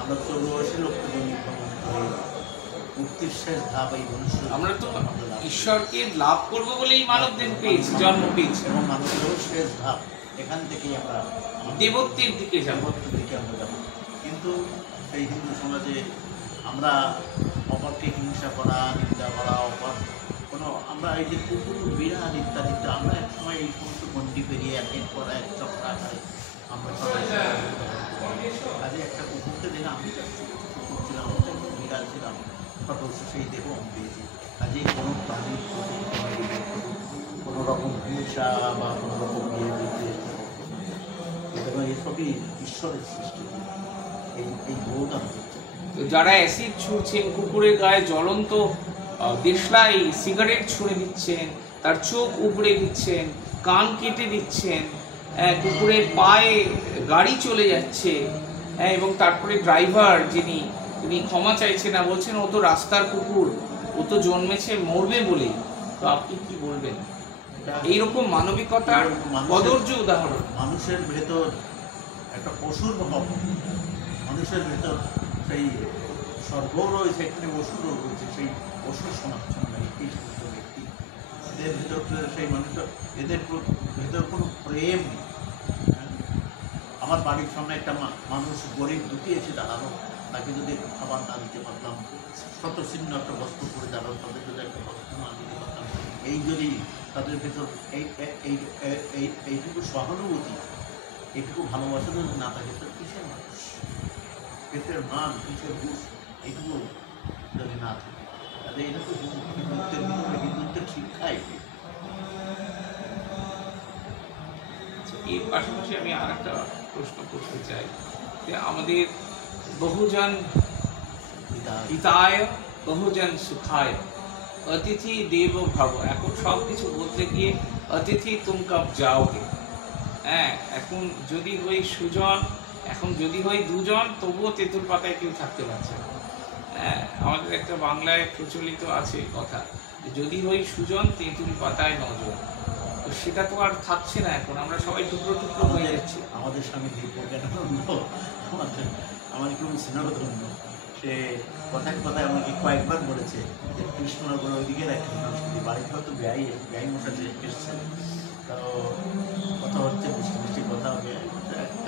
আমরা 14 বয়সে লক্ষ্যজনী ভ্রমণ করে মুক্তির শেষ ধাপ এই মনুষ্য। আমরা তো ঈশ্বরকে লাভ করবো বলেই মানব দেহ পেয়েছি, জন্ম পেয়েছি, এবং মানুষেরও শেষ ধাপ এখান থেকেই আমরা দেবত্বের দিকে আমরা যাবো। কিন্তু এই হিন্দু সমাজে আমরা অপরকে হিংসা করা, নিন্দা করা, অপর কোনো কেন আমরা এই যে কুকুর বিড়াল ইত্যাদিতে আমরা এক সময় এই সমস্ত গন্ডি পেরিয়ে একের পর এক চক্র আকারে আমরা সবাই কাজে একটা কুকুরকে দেখে আমি কুকুর ছিলাম, বিড়াল ছিলাম, ফটো সেই দেহ আমি পেয়েছি। কাজে কোনো প্রাণীর কোনো রকম হিংসা বা কোনো রকম বিয়ে দিতে এবং এসবই ঈশ্বরের সৃষ্টি। এই বোধ আমি তো যারা অ্যাসিড ছুঁড়ছেন, কুকুরের গায়ে জ্বলন্ত দেশলাই সিগারেট ছুঁড়ে দিচ্ছেন, তার চোখ উপড়ে দিচ্ছেন, কান কেটে দিচ্ছেন, কুকুরের পায়ে গাড়ি চলে যাচ্ছে, এবং তারপরে ড্রাইভার তিনি ক্ষমা চাইছে না, বলছেন ও তো রাস্তার কুকুর, ও তো জন্মেছে মরবে বলে। তো আপনি কি বলবেন? এইরকম মানবিকতার কদর্য উদাহরণ। মানুষের ভেতর একটা পশুর ভাব, মানুষের ভেতর সেই স্বর্গও রয়েছে, এখানে অসুরও রয়েছে, সেই অসুর সমাচ্ছন্ন একটি সুস্থ ব্যক্তি, এদের ভেতর সেই মানুষের এদের ভেতর কোনো প্রেম নেই। আমার বাড়ির সামনে একটা মানুষ গরিব দুঃখী এসে দাঁড়ালো, তাকে যদি খাবার না দিতে পারলাম, শতচিহ্ন একটা বস্ত্র করে দাঁড়ালো, তাদের যদি একটা বস্ত্র না দিতে পারতাম, এই যদি তাদের ভেতর এইটুকু সহানুভূতি, এইটুকু ভালোবাসা যদি না থাকে, তো কিসের মানুষ, পেটের মান, কিসের বুঝ, এইটুকু যদি না থাকে, তাহলে এটা তো হিন্দুত্বের শিক্ষাই। এর পাশাপাশি আমি আর একটা প্রশ্ন করতে চাই যে আমাদের বহুজন হিতায় বহুজন সুখায় অতিথি দেব ভব, এখন সব কিছু বলতে গিয়ে অতিথি তুম কব যাওগে। হ্যাঁ, এখন যদি হই সুজন, এখন যদি হই দুজন, তবুও তেঁতুল পাতায় কেউ থাকতে পারছে না। হ্যাঁ, আমাদের একটা বাংলায় প্রচলিত আছে কথা, যদি হই সুজন তেঁতুল পাতায় নজন। তো সেটা তো আর থাকছে না, এখন আমরা সবাই টুকরো টুকরো হয়ে যাচ্ছি। আমাদের স্বামী দিব্যজ্ঞানানন্দ আমার খুব স্নেহধন্য, সে কথায় কথায় আমাকে কয়েকবার বলেছে যে কৃষ্ণনগর ওইদিকের একটা সংস্কৃতি, বাড়িতে হয়তো ব্যয় মশাই এসছে, তো কথা হচ্ছে মিষ্টি মিষ্টি কথা হবে,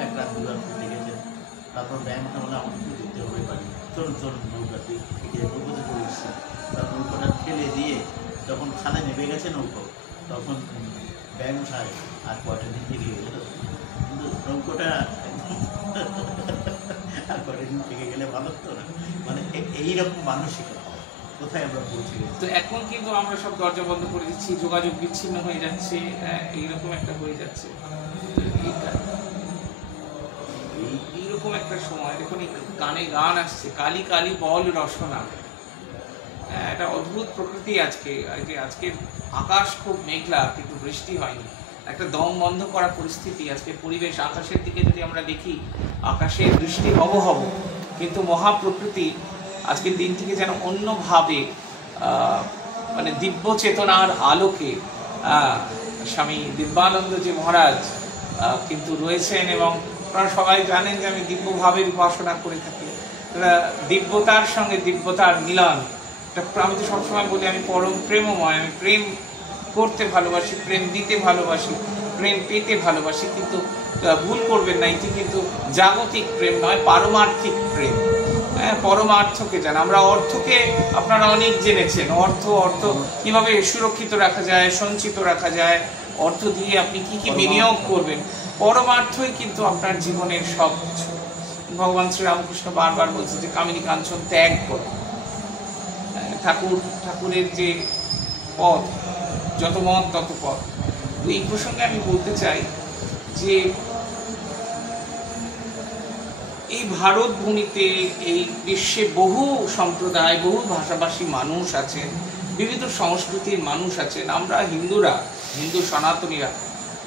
এক রাত দু রাত দেখেছেন, তারপর ব্যয় মশা বলে আমাকে যেতে হবে বাড়ি, চলুন নৌকাতে নৌকোতে চলে এসছে, তার নৌকোটা ঠেলে দিয়ে যখন খালে নেমে গেছে নৌকো, তখন ব্যয় মশাই আর কয়টা দিন থেকে গেল, কিন্তু নৌকোটা আর কয়টা দিন থেকে গেলে ভালো তো না, মানে এইরকম মানসিকতা কোথায় আমরা পৌঁছে গেছি। তো এখন কিন্তু আমরা সব দরজা বন্ধ করে দিচ্ছি, যোগাযোগ বিচ্ছিন্ন হয়ে যাচ্ছে, এইরকম একটা হয়ে যাচ্ছে। এইরকম একটা সময় দেখুন, গানে গান আসছে, কালি কালি বল রসনা, একটা অদ্ভুত প্রকৃতি আজকে আকাশ খুব মেঘলা, কিন্তু বৃষ্টি হয়নি, একটা দম বন্ধ করা পরিস্থিতি আজকে পরিবেশ। আকাশের দিকে যদি আমরা দেখি, আকাশে বৃষ্টি হব, কিন্তু মহাপ্রকৃতি আজকের দিনটিকে যেন অন্যভাবে মানে দিব্য চেতনার আলোকে স্বামী দিব্যানন্দজি মহারাজ কিন্তু রয়েছেন। এবং আপনারা সবাই জানেন যে আমি দিব্যভাবের উপাসনা করে থাকি, দিব্যতার সঙ্গে দিব্যতার মিলন। আমি তো সবসময় বলি আমি পরম প্রেমময়, আমি প্রেম করতে ভালোবাসি, প্রেম দিতে ভালোবাসি, প্রেম পেতে ভালোবাসি, কিন্তু ভুল করবেন না, এটি কিন্তু জাগতিক প্রেম নয়, পারমার্থিক প্রেম। হ্যাঁ, পরমার্থকে জান। আমরা অর্থকে আপনারা অনেক জেনেছেন, অর্থ কিভাবে সুরক্ষিত রাখা যায়, সঞ্চিত রাখা যায়, অর্থ দিয়ে আপনি কি কি বিনিয়োগ করবেন, পরমার্থই কিন্তু আপনার জীবনের সব কিছু। ভগবান শ্রীরামকৃষ্ণ বারবার বলছে যে কামিনী কাঞ্চন ত্যাগ করো। ঠাকুরের যে পথ, যত মত তত পথ। এই প্রসঙ্গে আমি বলতে চাই যে এই ভারত ভূমিতে, এই বিশ্বে বহু সম্প্রদায়, বহু ভাষাভাষী মানুষ আছেন, বিবিধ সংস্কৃতির মানুষ আছেন। আমরা হিন্দুরা, হিন্দু সনাতনীরা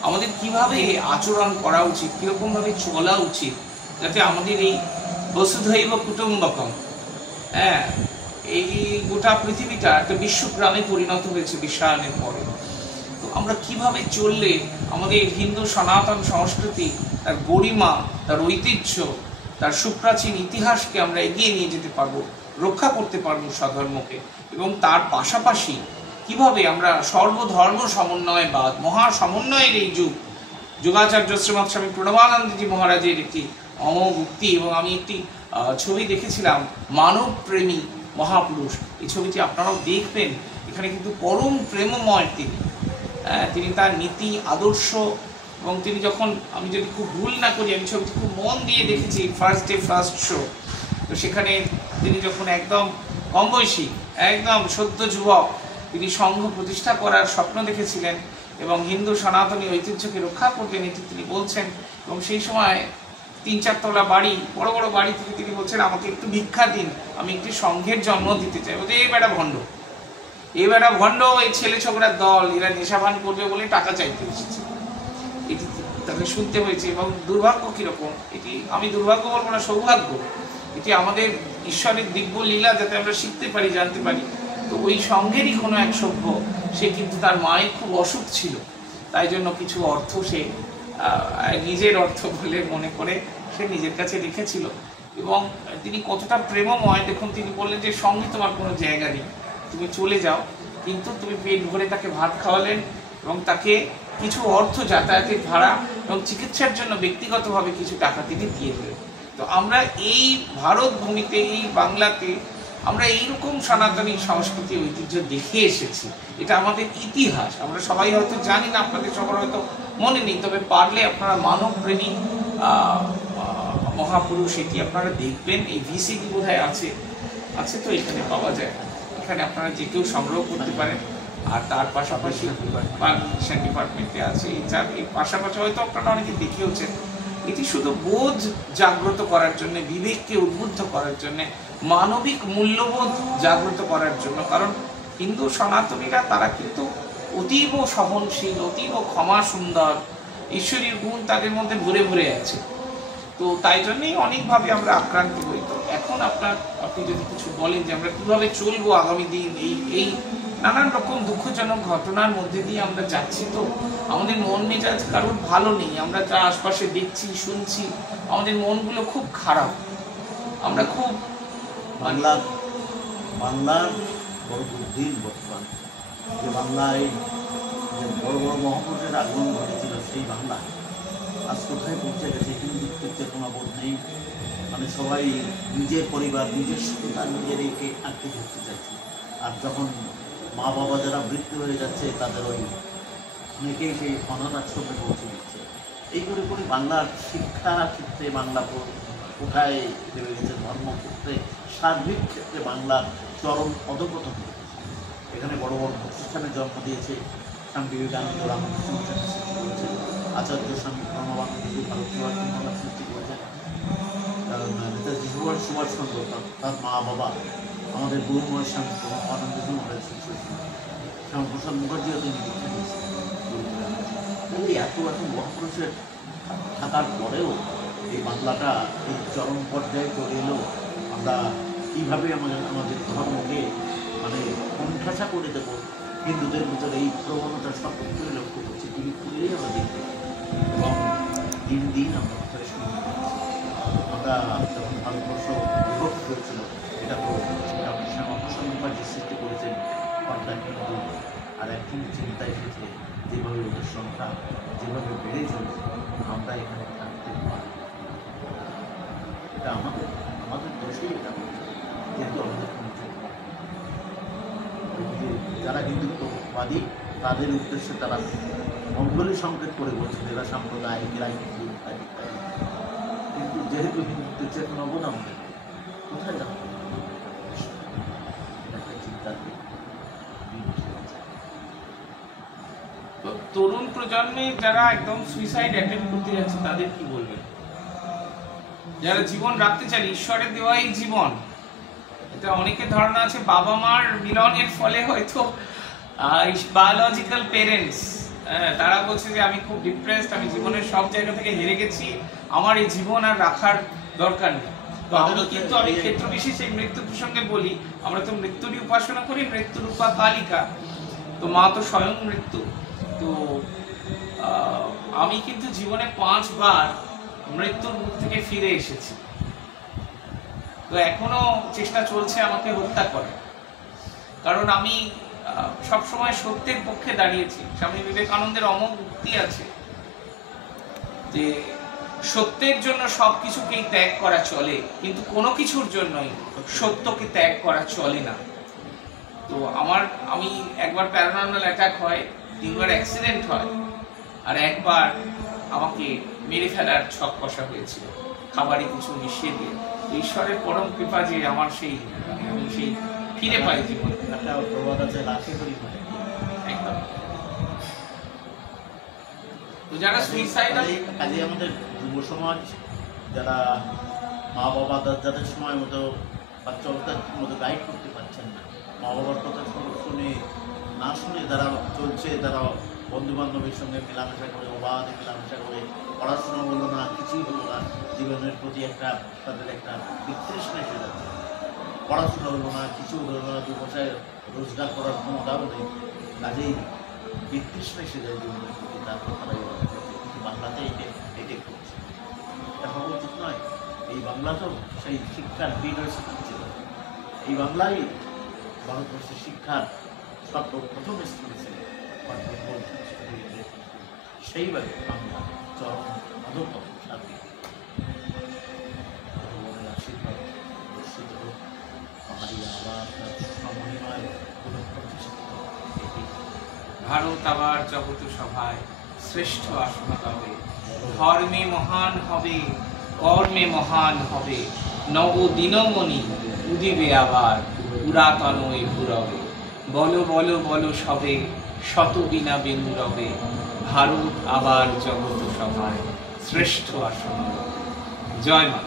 আমাদের কিভাবে আচরণ করা উচিত, কীরকমভাবে চলা উচিত, যাতে আমাদের এই বসুধৈব কুটুম্বকম, হ্যাঁ, এই গোটা পৃথিবীটা একটা বিশ্বগ্রামে পরিণত হয়েছে বিশ্বায়নের পরে। তো আমরা কিভাবে চললে আমাদের হিন্দু সনাতন সংস্কৃতি, তার গরিমা, তার ঐতিহ্য, তার সুপ্রাচীন ইতিহাসকে আমরা এগিয়ে নিয়ে যেতে পারবো, রক্ষা করতে পারবো স্বধর্মকে, এবং তার পাশাপাশি কিভাবে আমরা সর্বধর্ম সমন্বয়বাদ, মহা সমন্বয়ের এই যুগাচার্য শ্রীমৎ স্বামী প্রণবানন্দজি মহারাজের একটি অমোঘ উক্তি, এবং আমি একটি ছবি দেখেছিলাম, মানব প্রেমী মহাপুরুষ। এই ছবিটি আপনারাও দেখবেন। এখানে কিন্তু পরম প্রেমময় তিনি তার নীতি আদর্শ, এবং তিনি যখন, আমি যদি খুব ভুল না করি, আমি ছবিটি খুব মন দিয়ে দেখেছি, ফার্স্ট ডে ফার্স্ট শো, তো সেখানে তিনি যখন একদম কম বয়সী, একদম সদ্য যুবক, তিনি সংঘ প্রতিষ্ঠা করার স্বপ্ন দেখেছিলেন এবং হিন্দু সনাতনী ঐতিহ্যকে রক্ষা করবেন, এটি তিনি বলছেন। এবং সেই সময় 3-4 তলা বাড়ি, বড় বড় বাড়ি থেকে তিনি বলছেন, আমাকে একটু ভিক্ষা দিন, আমি একটি সংঘের জন্ম দিতে চাই। বলছে এই বেটা ভণ্ড, এই বেটা ভণ্ড, এই ছেলে ছোকরার দল, এরা নেশাভান করবে বলে টাকা চাইতে এসেছে। এটি তাকে শুনতে হয়েছে। এবং দুর্ভাগ্য কীরকম, এটি আমি দুর্ভাগ্য বলবো না, সৌভাগ্য, এটি আমাদের ঈশ্বরের দিব্য লীলা, যাতে আমরা শিখতে পারি, জানতে পারি। তো ওই সঙ্গেরই কোনো এক সভ্য, সে কিন্তু তার মায়ের খুব অসুখ ছিল, তাই জন্য কিছু অর্থ সে নিজের অর্থ বলে মনে করে সে নিজের কাছে রেখেছিল। এবং তিনি কতটা প্রেমময় দেখুন, তিনি বললেন যে সঙ্গে তোমার কোনো জায়গা নেই, তুমি চলে যাও, কিন্তু তুমি পেট ভরে তাকে ভাত খাওয়ালেন এবং তাকে কিছু অর্থ, যাতায়াতের ভাড়া এবং চিকিৎসার জন্য ব্যক্তিগতভাবে কিছু টাকা তিনি দিয়ে দিলেন। তো আমরা এই ভারত ভূমিতে, এই বাংলাতে আমরা এইরকম সনাতনী সংস্কৃতি ঐতিহ্য দেখে এসেছি। এটা আমাদের ইতিহাস, আমরা সবাই হয়তো জানি না, আপনাদের সবার হয়তো মনে নেই, তবে পারলে আপনারা মানবপ্রেমী মহাপুরুষ, এটি আপনারা দেখবেন। এই ভিসিডি বোধহয় আছে তো, এখানে পাওয়া যায়, এখানে আপনারা যে কেউ সংগ্রহ করতে পারেন। আর তার পাশাপাশি বাংলাদেশের ডিপার্টমেন্টে আছে, এই পাশাপাশি হয়তো আপনারা অনেকে দেখেওছেন। এটি শুধু বোধ জাগ্রত করার জন্য, বিবেককে উদ্বুদ্ধ করার জন্য, মানবিক মূল্যবোধ জাগ্রত করার জন্য। কারণ হিন্দু সনাতনীরা তারা কিন্তু অতীব সহনশীল, অতীব ক্ষমা সুন্দর, ঈশ্বরীয় গুণ তাদের মধ্যে ভরে ভরে আছে। তো তাই জন্যই অনেকভাবে আমরা আক্রান্ত হই। তো এখন আপনি যদি কিছু বলেন যে আমরা কীভাবে চলবো আগামী দিন, এই নানান রকম দুঃখজনক ঘটনার মধ্যে দিয়ে আমরা যাচ্ছি, তো আমাদের মন মেজাজ কারোর ভালো নেই। আমরা যা আশপাশে দেখছি, শুনছি, আমাদের মনগুলো খুব খারাপ। আমরা খুব বাংলার বড় দুর্দিন বর্তমান, যে বাংলায় যে বড় বড় মহাপুরুষের আগমন ঘটেছিল, সেই বাংলা আজ কোথায় পৌঁছে গেছে, হিন্দুত্বের চেতনা বোধ নেই। মানে সবাই নিজের পরিবার, নিজের সন্তান নিজেদেরকে আঁকড়ে ধরতে চাইছে। আর যখন মা বাবা যারা মৃত্যু হয়ে যাচ্ছে, তাদের ওই অনেকেই সেই অনাথ আশ্রমে পৌঁছে দিচ্ছে। এই করে করে বাংলার শিক্ষা ক্ষেত্রে বাংলা কোথায় নেমে গেছে, ধর্মক্ষেত্রে, সার্বিক ক্ষেত্রে বাংলার চরম অধঃপতন ঘটেছে। এখানে বড় বড় প্রতিষ্ঠানে জন্ম দিয়েছে স্বামী বিবেকানন্দ, রামকৃষ্ণ মিশনের সৃষ্টি করেছে, আচার্য স্বামী প্রণবানন্দ ভারত সেবা সৃষ্টি করেছেন, নেতাজি সুভাষচন্দ্র তার মা বাবা, আমাদের গুরুময় স্বামী প্রণবানন্দ মহারাজ শিশু, শ্যামাপ্রসাদ মুখার্জিও তিনি দীক্ষা দিয়েছেন। এত এত মহাপুরুষের থাকার পরেও এই বাংলাটা এই চরম পর্যায়ে চলে এলো। আমরা কীভাবে আমাদের ধর্মকে মানে কোণঠাসা করে দেবো, হিন্দুদের ভিতরে এই প্রবণতা সর্বত্রই লক্ষ্য করছি, তিনি খুললেই আমরা দেখতে পাই। এবং দিন দিন আমরা কোথায় শুনতে পাচ্ছি। আমরা যখন ভারতবর্ষ বিভক্ত হয়েছিল, এটা তো শ্যামাপ্রসাদ মুখার্জি সৃষ্টি করেছেন পর্দায় হিন্দু, আর এখন চিন্তা এসেছে যেভাবে ওদের সংখ্যা যেভাবে বেড়ে চলেছে, আমরা এখানে থাকতে পারি। এটা আমাদের দোষেই এটা হচ্ছে, যেহেতু আমাদের কোনো যারা হিন্দুত্ববাদী তাদের উদ্দেশ্যে তারা মঙ্গলী সংকেত করে বলছেন এরা সাম্প্রদায়িক, এরা হিন্দু ইত্যাদি। কিন্তু যেহেতু হিন্দুত্বের চেতনা বোধ আমাদের কোথায় যাবো, চিন্তা তরুণ প্রজন্মে যারা একদম সুইসাইড অ্যাটেম্প করতে যাচ্ছে তাদের কি বলবেন? যারা জীবন রাখতে চান, ঈশ্বরের দেওয়া এই জীবন, এটা অনেকের ধারণা আছে বাবা মার মিলনের ফলে হয়তো বায়োলজিক্যাল পেরেন্টস তারা বলছে যে আমি খুব ডিপ্রেসড, আমি জীবনের সব জায়গা থেকে হেরে গেছি, আমার এই জীবন আর রাখার দরকার নেই। তো আমি ক্ষেত্র বিশেষে মৃত্যু প্রসঙ্গে বলি, আমরা তো মৃত্যুরই উপাসনা করি, মৃত্যুরূপা কালিকা, তো মা তো স্বয়ং মৃত্যু। তো আমি কিন্তু জীবনে 5 বার মৃত্যুর মুখ থেকে ফিরে এসেছি। তো এখনো চেষ্টা চলছে আমাকে হত্যা করে, কারণ আমি সবসময় সত্যের পক্ষে দাঁড়িয়েছি। স্বামী বিবেকানন্দের অমোঘ উক্তি আছে যে সত্যের জন্য সবকিছুকেই ত্যাগ করা চলে, কিন্তু কোনো কিছুর জন্যই সত্যকে ত্যাগ করা চলে না। তো আমি একবার প্যারানর্মাল অ্যাটাক হয়, 3বার অ্যাক্সিডেন্ট হয়, আর একবার আমাকে মেরে ফেলার ছক কষা হয়েছিল খাবারে কিছু মিশিয়ে দিয়ে। ঈশ্বরের পরম কৃপা যে আমার আমি সেই ফিরে পাই জীবন। একটা প্রবাদ আছে, লাখে করি একদম। তো যারা সুইসাইডাল, কাজে আমাদের যুব সমাজ, যারা মা বাবা যাদের সময় মতো বাচ্চাদের মতো গাইড করতে পারছেন না, মা বাবার কথা না শুনে যারা চলছে, তারা বন্ধু বান্ধবের সঙ্গে মেলামেশা করে, অবাধে মেলামেশা করে, পড়াশোনা হলো না, কিছুই হলো না, জীবনের প্রতি তাদের একটা বিতৃষ্ণা এসে যাচ্ছে। পড়াশোনা হলো না, কিছু হলো না, 2 পয়সায় রোজগার করার ক্ষমতাও নেই, কাজেই বিতৃষ্ণা এসে যায় জীবনের প্রতি। তারপর তারা কিন্তু বাংলাতে এটাই করছে। এটা হওয়া উচিত নয়। এই বাংলাতেও সেই শিক্ষার লিডারশিপ ছিল। এই বাংলায় ভারতবর্ষের শিক্ষার সর্বপ্রথম স্কুল ছিল, সেইভাবে বাংলা চরম অধপতন সাথে আশীর্বাদ বর্ষিত হোক। পাহাড়ি আবার সমন্বয় ভারত আবার জগত সভায় শ্রেষ্ঠ আসন পাবে, ধর্মে মহান হবে, কর্মে মহান হবে, নবদিনমণি উদিবে আবার পুরাতন ওই ভূরবে। বলো বলো বলো সবে, শত বিনা বিন্দু রবে, ভারত আবার জগত সভায় শ্রেষ্ঠ আসন। জয় মা।